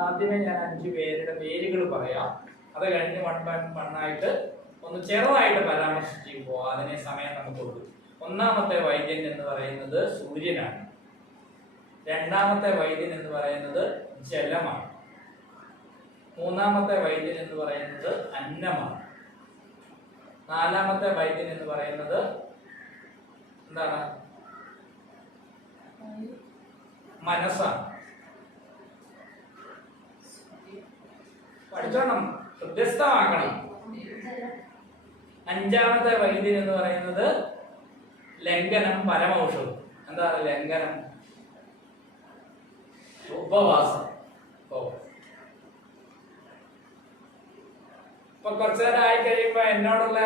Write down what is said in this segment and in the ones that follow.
ആദ്യമേ ഞാൻ 5 പേരുടെ പേരുകൾ പറയാം. അത് കഴിഞ്ഞ് വൺ ബൈ വണ്ണായിട്ട് ഒന്ന് ചെറുതായിട്ട് പരാമർശിച്ച് പോവാം. അതിനെ സമയം നമുക്കുള്ളൂ. ഒന്നാമത്തെ വൈദ്യൻ എന്ന് പറയുന്നത് സൂര്യനാണ്. രണ്ടാമത്തെ വൈദ്യൻ എന്ന് പറയുന്നത് ജലമാണ്. മൂന്നാമത്തെ വൈദ്യൻ എന്ന് പറയുന്നത് അന്നമാണ്. നാലാമത്തെ വൈദ്യൻ എന്ന് പറയുന്നത് എന്താണ്? മനസ്സാണ്. പഠിച്ചോണം, ഹൃദയസ്ഥമാക്കണം. അഞ്ചാമത്തെ വൈദ്യൻ എന്ന് പറയുന്നത് ലംഘനം, പരമൌഷധം. എന്താണ് ലംഘനം? ഉപവാസം. ഇപ്പൊ കുറച്ചു നേരം ആയി കഴിയുമ്പോ എന്നോടുള്ള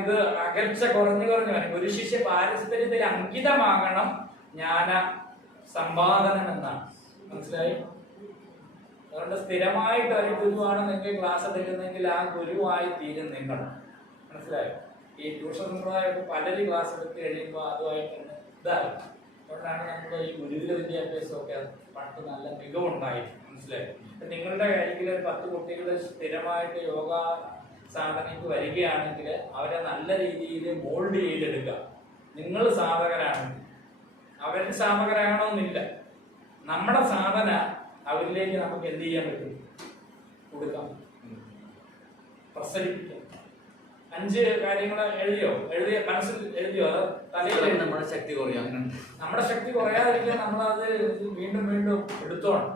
ഇത് അകൽച്ച കുറഞ്ഞു വരും. ഒരു ശിഷ്യ പാരസ്പര്യത്തിൽ അങ്കിതമാകണം ജ്ഞാന സമ്പാദനം എന്നാണ്. മനസ്സിലായി? അതുകൊണ്ട് സ്ഥിരമായിട്ട് ഒരു ഗുരുവാണെന്നെങ്കിൽ ക്ലാസ് എടുക്കുന്നെങ്കിൽ ആ ഗുരുവായി തീരും നിങ്ങൾ. മനസ്സിലായോ? ഈ ട്യൂഷൻ സമ്പ്രദായമൊക്കെ പലരും ക്ലാസ് എടുത്ത് കഴിയുമ്പോൾ അതുമായിട്ട് ഇതാകും. അതുകൊണ്ടാണ് നമ്മൾ ഈ ഗുരുകുല വിദ്യാഭ്യാസമൊക്കെ പണ്ട് നല്ല മികവുണ്ടായി. മനസ്സിലായി? നിങ്ങളുടെ കാര്യത്തിൽ 10 കുട്ടികൾ സ്ഥിരമായിട്ട് യോഗ സാധനയ്ക്ക് വരികയാണെങ്കിൽ അവരെ നല്ല രീതിയിൽ മോൾഡ് ചെയ്തെടുക്കുക. നിങ്ങൾ സാധകരാണ്, അവർ സാധകരാകണമെന്നില്ല. നമ്മുടെ സാധന അവരിലേക്ക് നമുക്ക് എന്ത് ചെയ്യാൻ പറ്റും? കൊടുക്കാം, പ്രസരിപ്പിക്കാം. 5 കാര്യങ്ങൾ എഴുതിയ മനസ്സിൽ എഴുതിയോ? അത് തലയിൽ നമ്മുടെ ശക്തി കുറയാതിരിക്കാൻ നമ്മളത് വീണ്ടും വീണ്ടും എടുത്തോണം.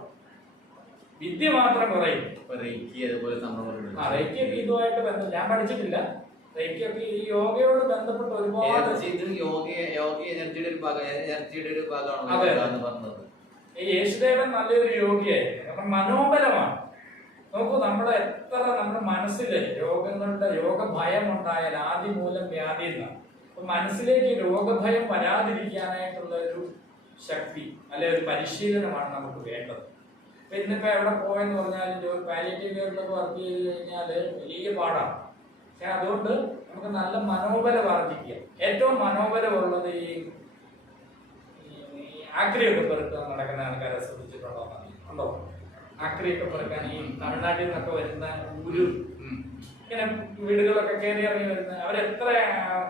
വിദ്യ മാത്രം കുറയും. റേക്കിയൊക്കെ ഇതുമായിട്ട് ബന്ധം ഞാൻ പഠിച്ചിട്ടില്ല. റേക്കിയൊക്കെ ഈ യോഗയോട് ബന്ധപ്പെട്ട് ഒരുപാട് ഈ യേശുദേവൻ നല്ലൊരു യോഗിയായിരുന്നു. കാരണം മനോബലമാണ്. നോക്കൂ, നമ്മുടെ മനസ്സില് രോഗഭയം ഉണ്ടായാൽ ആദിമൂലം വ്യാധി എന്നാണ്. അപ്പൊ മനസ്സിലേക്ക് രോഗഭയം വരാതിരിക്കാനായിട്ടുള്ള ഒരു ശക്തി അല്ലെ ഒരു പരിശീലനമാണ് നമുക്ക് വേണ്ടത്. അപ്പൊ ഇന്നിപ്പോ എവിടെ പോയെന്ന് പറഞ്ഞാൽ ഒരു പാലിയേറ്റീവ് കെയറിലൊക്കെ വർക്ക് ചെയ്ത് കഴിഞ്ഞാല് വലിയ പാടാണ്. പക്ഷെ അതുകൊണ്ട് നമുക്ക് നല്ല മനോബലം വർദ്ധിക്കുക. ഏറ്റവും മനോബലമുള്ളത് ഈ ആക്രിയൊക്കെ പെറുക്കാൻ നടക്കുന്ന ആൾക്കാരെ ശ്രദ്ധിച്ചിട്ടുണ്ടോ? ഉണ്ടോ? ആക്രിയൊക്കെ പെറുക്കാൻ ഈ തമിഴ്നാട്ടിൽ നിന്നൊക്കെ വരുന്ന ഇങ്ങനെ വീടുകളൊക്കെ കയറി ഇറങ്ങി വരുന്ന അവരെത്ര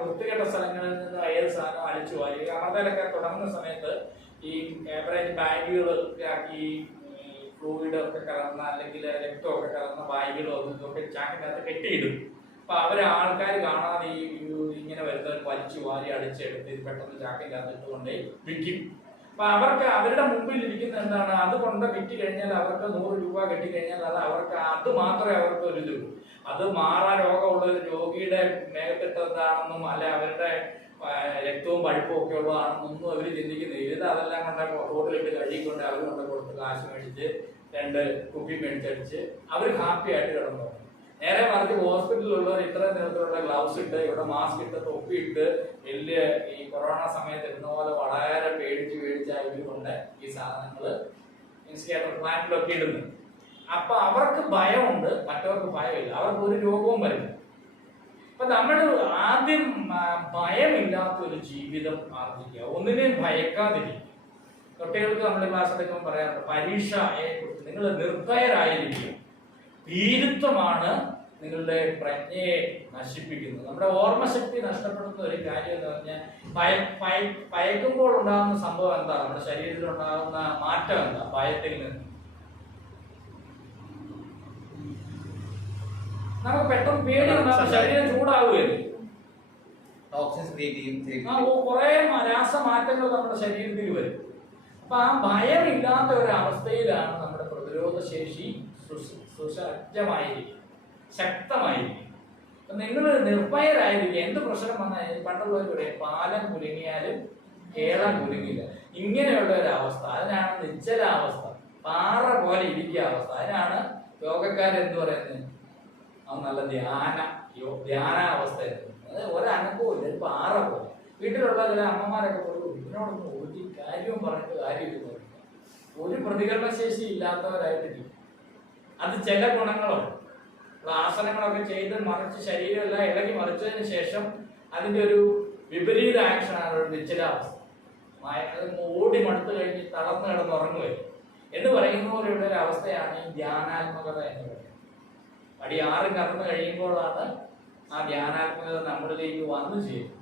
വൃത്തികെട്ട സ്ഥലങ്ങളിൽ നിന്ന് ഏത് സാധനം അടിച്ചു വാരി അമർത്തലൊക്കെ തുടങ്ങുന്ന സമയത്ത് ഈ ആവറേജ് ബാഗുകൾ ആക്കി ഫ്ലൂയിഡ് ഒക്കെ കലർന്ന അല്ലെങ്കിൽ രക്തമൊക്കെ കലർന്ന ബാഗുകളോ ഒക്കെ ചാക്കിനകത്ത് കെട്ടിയിടും. അപ്പൊ അവരെ ആൾക്കാർ കാണാതെ ഇങ്ങനെ വരുന്നവർ വലിച്ചു വാരി അടിച്ചെടുത്ത് പെട്ടെന്ന് ചാക്കിൻ്റെ അകത്ത് ഇട്ടുകൊണ്ടേ വിൽക്കും. അപ്പൊ അവർക്ക് അവരുടെ മുമ്പിൽ ഇരിക്കുന്ന എന്താണ്? അത് കൊണ്ട് വിറ്റ് കഴിഞ്ഞാൽ അവർക്ക് 100 രൂപ കെട്ടിക്കഴിഞ്ഞാൽ അത് മാത്രമേ അവർക്ക് ഒരു ഇത്. അത് മാറാ രോഗമുള്ള ഒരു രോഗിയുടെ മേഘത്തിട്ടതാണെന്നും അല്ലെ അവരുടെ രക്തവും പഴുപ്പും ഒക്കെ ഉള്ളതാണെന്നൊന്നും അവർ ചിന്തിക്കുന്നില്ല. ഇത് അതെല്ലാം കൊണ്ട് റോഡിലിട്ട് കഴുകിക്കൊണ്ട് അവർ കൊണ്ട് കൊടുത്ത് കാശ് മേടിച്ച് 2 കുപ്പി മേടിച്ചടിച്ച് അവർ ഹാപ്പി ആയിട്ട് കിടന്നു. നേരെ മറിച്ച് ഹോസ്പിറ്റലിലുള്ളവർ ഇത്രയും നേരത്തിലുള്ള ഗ്ലൗസ് ഇട്ട് ഇവിടെ മാസ്ക് ഇട്ട് തൊപ്പിയിട്ട് വലിയ ഈ കൊറോണ സമയത്ത് ഇരുന്ന പോലെ വളരെ പേടിച്ചായതുകൊണ്ട് ഈ സാധനങ്ങള് ഇൻസ്റ്റിറ്റ്യൂട്ട് പ്ലാന്റിലൊക്കെ ഇടുന്നു. അപ്പൊ അവർക്ക് ഭയമുണ്ട്, മറ്റവർക്ക് ഭയമില്ല. അവർക്ക് ഒരു രോഗവും വരില്ല. അപ്പൊ നമ്മൾ ആദ്യം ഭയമില്ലാത്ത ഒരു ജീവിതം ആർജിക്കുക, ഒന്നിനെയും ഭയക്കാതിരിക്കുക. കുട്ടികൾക്ക് നമ്മൾ ക്ലാസ് എടുക്കുമ്പോൾ പറയാറുണ്ട്, പരീക്ഷയെ കുറിച്ച് നിങ്ങൾ നിർഭയരായിരിക്കുക. ഭീരുത്വമാണ് നിങ്ങളുടെ പ്രജ്ഞയെ നശിപ്പിക്കുന്നത്. നമ്മുടെ ഓർമ്മശക്തി നഷ്ടപ്പെടുന്ന ഒരു കാര്യം എന്ന് പറഞ്ഞാൽ ഭയക്കുമ്പോൾ ഉണ്ടാകുന്ന സംഭവം എന്താ? നമ്മുടെ ശരീരത്തിൽ ഉണ്ടാകുന്ന മാറ്റം എന്താ? ഭയത്തിൽ നിന്ന് നമുക്ക് പെട്ടെന്ന് പേടിയുണ്ടാകും, ശരീരം ചൂടാവുകയല്ലേ, കുറെ രാസമാറ്റങ്ങൾ നമ്മുടെ ശരീരത്തിൽ വരും. അപ്പൊ ആ ഭയമില്ലാത്ത ഒരു അവസ്ഥയിലാണ് നമ്മുടെ പ്രതിരോധ ശേഷി സുസജ്ജമായിരിക്കും, ശക്തമായിരിക്കും. നിങ്ങൾ നിർഭയരായിരിക്കും. എന്ത് പ്രശ്നം വന്നാലും പണ്ടുള്ളവരുടെ പാലം കുലുങ്ങിയാലും കേളം കുലുങ്ങില്ല. ഇങ്ങനെയുള്ള ഒരു അവസ്ഥ, അതിനാണ് നിശ്ചലാവസ്ഥ, പാറ പോലെ ഇരിക്കുക അവസ്ഥ. അതിനാണ് യോഗക്കാരെന്ത് പറയുന്നത്? അത് നല്ല ധ്യാനാവസ്ഥ. ഒരനക്കവും ഇല്ല, ഒരു പാറ പോലെ. വീട്ടിലുള്ള ചില അമ്മമാരൊക്കെ പോലും ഇതിനോടൊന്നും ഒരു കാര്യവും പറഞ്ഞിട്ട് കാര്യമില്ല, ഒരു പ്രതികരണശേഷി ഇല്ലാത്തവരായിട്ടിരിക്കും. അത് ചില ഗുണങ്ങളുണ്ട്. ആസനങ്ങളൊക്കെ ചെയ്ത് മറിച്ച് ശരീരമെല്ലാം ഇളകി മറിച്ചതിന് ശേഷം അതിന്റെ ഒരു വിപരീത ആക്ഷനാണ് ഒരു നിശ്ചലാവസ്ഥ. അത് ഓടി മടുത്ത് കഴിഞ്ഞ് തളർന്ന് കിടന്നുറങ്ങുകയും എന്ന് പറയുന്ന പോലെയുള്ള ഒരു അവസ്ഥയാണ് ഈ ധ്യാനാത്മകത എന്ന് പറയുന്നത്. പടി 6 കടന്നു കഴിയുമ്പോഴാണ് ആ ധ്യാനാത്മകത നമ്മളിലേക്ക് വന്നു ചേരുന്നത്.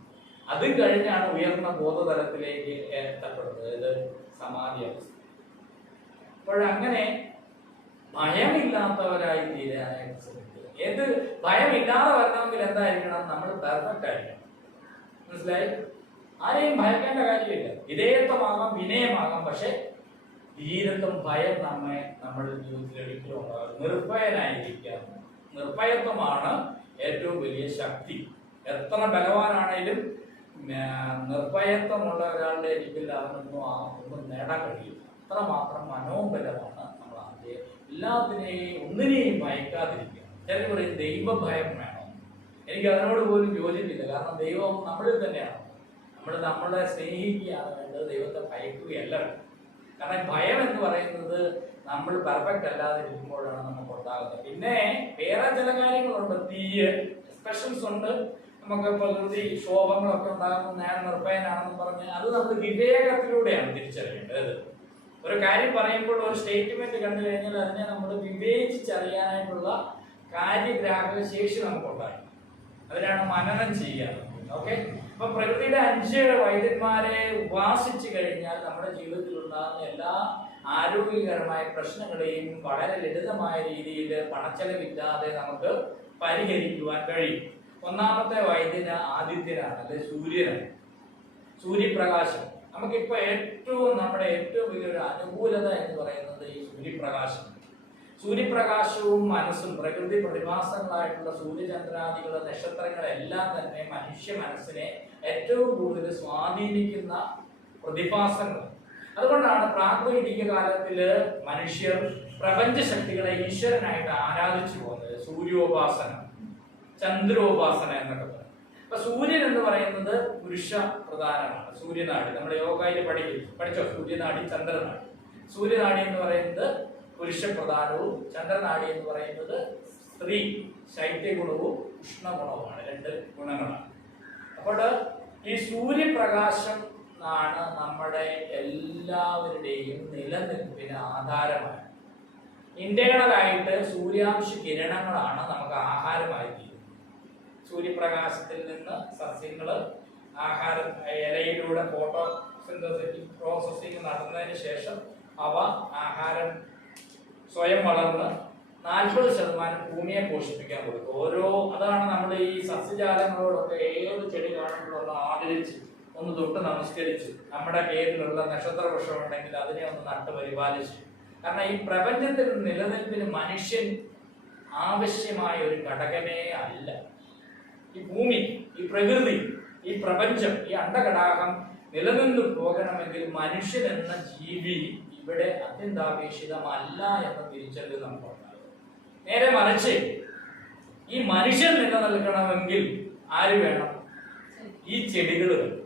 അതും കഴിഞ്ഞാണ് ഉയർന്ന ബോധതലത്തിലേക്ക് എത്തപ്പെടുന്നത്, ഇത് സമാധി അവസ്ഥ. അപ്പോഴങ്ങനെ ഭയമില്ലാത്തവരായി തീരാനായിട്ട് ശ്രമിക്കുക. ഏത് ഭയമില്ലാതെ വരണമെങ്കിൽ എന്തായിരിക്കണം? നമ്മൾ പെർഫെക്റ്റ് ആയിരിക്കണം. മനസ്സിലായി? ആരെയും ഭയക്കേണ്ട കാര്യമില്ല. വിധേയത്വമാകാം, വിനയമാകാം, പക്ഷെ ധീരത്വം, ഭയം നമ്മുടെ ജീവിതത്തിൽ ഒരിക്കലും ഉണ്ടാകും. നിർഭയനായിരിക്കുക. നിർഭയത്വമാണ് ഏറ്റവും വലിയ ശക്തി. എത്ര ബലവാനാണേലും നിർഭയത്വമുള്ള ഒരാളുടെ ഇരിക്കില്ല, ഒന്നും നേടാൻ കഴിയില്ല. അത്രമാത്രം മനോബലമാണ് നമ്മൾ ആദ്യം എല്ലാത്തിനെയും ഒന്നിനെയും ഭയക്കാതിരിക്കുക. ചിലർ പറയും ദൈവഭയം വേണം. എനിക്ക് അതിനോട് പോലും യോജിപ്പില്ല. കാരണം ദൈവം നമ്മളിൽ തന്നെയാണ്. നമ്മളെ സ്നേഹിക്കുകയാണ് വേണ്ടത്, ദൈവത്തെ ഭയക്കുകയല്ല വേണ്ടത്. കാരണം ഭയം എന്ന് പറയുന്നത് നമ്മൾ പെർഫെക്റ്റ് അല്ലാതെ ഇരിക്കുമ്പോഴാണ് നമുക്ക് ഉണ്ടാകുന്നത്. പിന്നെ വേറെ ചില കാര്യങ്ങളുണ്ട്, സ്പെഷ്യൽസ് ഉണ്ട്. നമുക്ക് പ്രകൃതി ക്ഷോഭങ്ങളൊക്കെ ഉണ്ടാകുമ്പോൾ ഞാൻ നിർഭയനാണെന്ന് പറഞ്ഞ് അത് നമ്മൾ വിവേകത്തിലൂടെയാണ് തിരിച്ചറിയേണ്ടത്. ഒരു കാര്യം പറയുമ്പോൾ ഒരു സ്റ്റേറ്റ്മെന്റ് കണ്ടു കഴിഞ്ഞാൽ അതിനെ നമ്മൾ വിവേചിച്ചറിയാനായിട്ടുള്ള കാര്യഗ്രാഹക ശേഷി നമുക്കുണ്ടായി. അതിനാണ് മനനം ചെയ്യുക. ഓക്കെ, അപ്പൊ പ്രകൃതിയുടെ 5 വൈദ്യന്മാരെ ഉപാസിച്ചു കഴിഞ്ഞാൽ നമ്മുടെ ജീവിതത്തിൽ ഉണ്ടാകുന്ന എല്ലാ ആരോഗ്യകരമായ പ്രശ്നങ്ങളെയും വളരെ ലളിതമായ രീതിയിൽ പണച്ചെലവില്ലാതെ നമുക്ക് പരിഹരിക്കുവാൻ കഴിയും. ഒന്നാമത്തെ വൈദ്യന് ആദിത്യനാണ്, അല്ലെ സൂര്യനാണ്. സൂര്യപ്രകാശം നമുക്കിപ്പോ നമ്മുടെ ഏറ്റവും വലിയൊരു അനുകൂലത എന്ന് പറയുന്നത് ഈ സൂര്യപ്രകാശം. സൂര്യപ്രകാശവും മനസ്സും, പ്രകൃതി പ്രതിഭാസങ്ങളായിട്ടുള്ള സൂര്യചന്ദ്രാദികൾ, നക്ഷത്രങ്ങളെല്ലാം തന്നെ മനുഷ്യ മനസ്സിനെ ഏറ്റവും കൂടുതൽ സ്വാധീനിക്കുന്ന പ്രതിഭാസങ്ങൾ. അതുകൊണ്ടാണ് പ്രാഗ്വൈദിക കാലത്തില് മനുഷ്യർ പ്രപഞ്ച ശക്തികളെ ഈശ്വരനായിട്ട് ആരാധിച്ചു പോകുന്നത്. സൂര്യോപാസന, ചന്ദ്രോപാസന എന്നൊക്കെ പറയും. അപ്പൊ സൂര്യൻ എന്ന് പറയുന്നത് പുരുഷ പ്രധാനമാണ്. സൂര്യനാടി നമ്മൾ യോഗയിൽ പഠിച്ചോ? സൂര്യനാടി, ചന്ദ്രനാടി. സൂര്യനാടി എന്ന് പറയുന്നത് പുരുഷ പ്രധാനവും ചന്ദ്രനാടി എന്ന് പറയുന്നത് സ്ത്രീ ശൈത്യഗുണവും ഉഷ്ണഗുണവുമാണ്. 2 ഗുണങ്ങളാണ്. അപ്പോൾ ഈ സൂര്യപ്രകാശം ആണ് നമ്മുടെ എല്ലാവരുടെയും നിലനിൽപ്പിന് ആധാരമായി. ഇന്റേണലായിട്ട് സൂര്യാംശ കിരണങ്ങളാണ് നമുക്ക് ആഹാരമായി തീരുന്നത്. സൂര്യപ്രകാശത്തിൽ നിന്ന് സസ്യങ്ങൾ ആഹാരം, ഇലയിലൂടെ ഫോട്ടോസിന്തസിസ് പ്രോസസ്സിംഗ് നടന്നതിന് ശേഷം അവ ആഹാരം സ്വയം വളർന്ന് 40% ഭൂമിയെ പോഷിപ്പിക്കാൻ കൊടുക്കും. അതാണ് നമ്മൾ ഈ സസ്യജാലങ്ങളോടൊക്കെ ഏത് ചെടി കാണുമ്പോഴൊന്ന് ആദരിച്ച് ഒന്ന് തൊട്ട് നമസ്കരിച്ച്, നമ്മുടെ പേരിലുള്ള നക്ഷത്രവൃക്ഷം ഉണ്ടെങ്കിൽ അതിനെ ഒന്ന് നട്ട് പരിപാലിച്ച്. കാരണം ഈ പ്രപഞ്ചത്തിൽ നിലനിൽപ്പിന് മനുഷ്യൻ ആവശ്യമായ ഒരു ഘടകമേ അല്ല. ഈ ഭൂമി, ഈ പ്രകൃതി, ഈ പ്രപഞ്ചം, ഈ അണ്ടഘടാകം നിലനിന്ന് പോകണമെങ്കിൽ മനുഷ്യൻ എന്ന ജീവി ഇവിടെ അത്യന്താപേക്ഷിതമല്ല എന്ന തിരിച്ചറിവ് നമുക്കുണ്ടാകും. നേരെ മറിച്ച് ഈ മനുഷ്യൻ നിലനിൽക്കണമെങ്കിൽ ആര് വേണം? ഈ ചെടികൾ വേണം.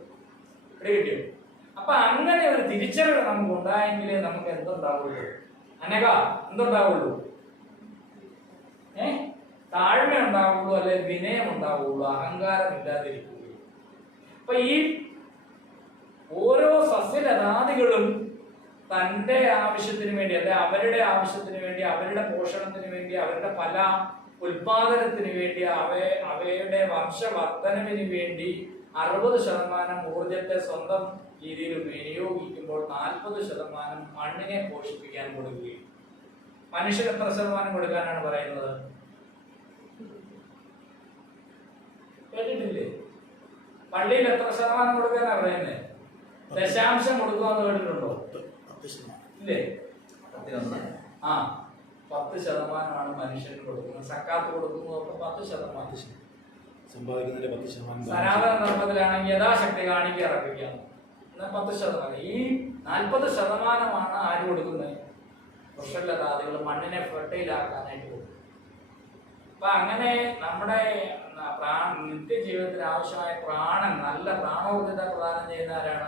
കിട്ടിയോ? അപ്പൊ അങ്ങനെ ഒരു തിരിച്ചറിവ് നമുക്ക് ഉണ്ടായെങ്കിലേ നമുക്ക് എന്തുണ്ടാവുള്ളൂ? എന്തുണ്ടാവുള്ളൂ? താഴ്മ ഉണ്ടാവുള്ളൂ, അല്ലെ വിനയം ഉണ്ടാവുള്ളൂ, അഹങ്കാരം ഇല്ലാതിരിക്കുകയുള്ളൂ. അപ്പൊ ഈ ഓരോ സസ്യലതാദികളും തന്റെ ആവശ്യത്തിന് വേണ്ടി, അല്ലെ അവരുടെ ആവശ്യത്തിന് വേണ്ടി, അവരുടെ പോഷണത്തിന് വേണ്ടി, അവരുടെ ഫല ഉൽപാദനത്തിന് വേണ്ടി, അവയുടെ വംശവർദ്ധനവിന് വേണ്ടി 60% ഊർജത്തെ സ്വന്തം രീതിയിൽ വിനിയോഗിക്കുമ്പോൾ 40% മണ്ണിനെ പോഷിപ്പിക്കാൻ കൊടുക്കുകയും. മനുഷ്യർ എത്ര ശതമാനം കൊടുക്കാനാണ് പറയുന്നത്? കേട്ടിട്ടില്ലേ? പള്ളിയിൽ എത്ര ശതമാനം കൊടുക്കാനാ പറയുന്നത്? ദശാംശം കൊടുക്കുമെന്ന് കേട്ടിട്ടുണ്ടോ? ഇല്ലേ? 10% മനുഷ്യന് കൊടുക്കുന്നത്. സക്കാത്ത് കൊടുക്കുന്നതൊക്കെ 10%. സമ്പാദിക്കുന്നതിന്റെ 10%. സനാതന ധർമ്മത്തിലാണെങ്കിൽ യഥാശക്തി കാണിക്ക ഇറപ്പിക്കാം. എന്നാൽ 10%. ഈ 40% ആര് കൊടുക്കുന്നത്? വൃക്ഷലതാദികൾ മണ്ണിനെ ഫെർട്ടൈലാക്കാനായിട്ട് കൊടുക്കും. അപ്പൊ അങ്ങനെ നമ്മുടെ നിത്യജീവിതത്തിന് ആവശ്യമായ പ്രാണൻ, നല്ല പ്രാണോർജ്ജത പ്രദാനം ചെയ്യുന്ന ആരാണ്?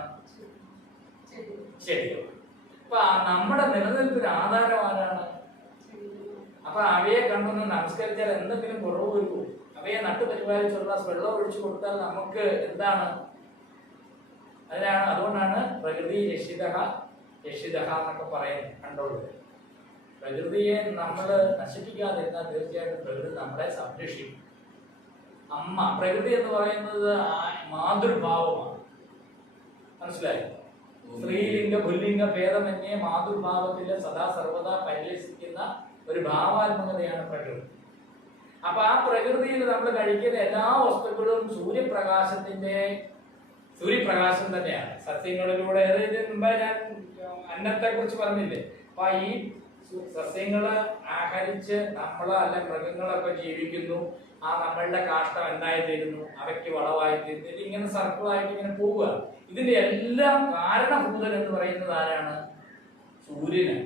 ചെടികൾ. അപ്പൊ നമ്മുടെ നിലനിൽപ്പിന് ആധാരം ആരാണ്? അപ്പൊ അവയെ കണ്ടൊന്ന് നമസ്കരിച്ചാൽ എന്തെങ്കിലും കുറവ് വരുമോ? അവയെ നട്ടു പരിപാലിച്ചുള്ള വെള്ളം ഒഴിച്ചു കൊടുത്താൽ നമുക്ക് എന്താണ്? അതുകൊണ്ടാണ് പ്രകൃതി രക്ഷിത യഷിതഹ എന്നൊക്കെ പറയുന്നു കണ്ടോളൂ. പ്രകൃതിയെ നമ്മൾ നശിപ്പിക്കാതിരുന്നാൽ തീർച്ചയായിട്ടും പ്രകൃതി നമ്മളെ സംരക്ഷിക്കും. അമ്മ പ്രകൃതി എന്ന് പറയുന്നത് മാതൃഭാവമാണ്. മനസ്സിലായോ? സ്ത്രീലിംഗ പുല്ലിംഗ ഭേദമന്യേ മാതൃഭാവത്തിൽ സദാ സർവദാ പരിലസിക്കുന്ന ഒരു ഭാവാത്മകതയാണ് പ്രകൃതി. അപ്പൊ ആ പ്രകൃതിയിൽ നമ്മൾ കഴിക്കുന്ന എല്ലാ വസ്തുക്കളും സൂര്യപ്രകാശം തന്നെയാണ്. സസ്യങ്ങളിലൂടെ ഇതിന് മുമ്പ് ഞാൻ അന്നത്തെ കുറിച്ച് പറഞ്ഞില്ലേ. അപ്പൊ ഈ സസ്യങ്ങള് ആഹരിച്ച് നമ്മള് അല്ല മൃഗങ്ങളൊക്കെ ജീവിക്കുന്നു. ആ നമ്മളുടെ കാഷ്ടം എന്തായിത്തീരുന്നു, അവയ്ക്ക് വളമായിത്തീരുന്നു. ഇങ്ങനെ സർക്കിളായിട്ട് ഇങ്ങനെ പോവുക. ഇതിന്റെ എല്ലാം കാരണഭൂതൻ എന്ന് പറയുന്നത് ആരാണ്? സൂര്യന്.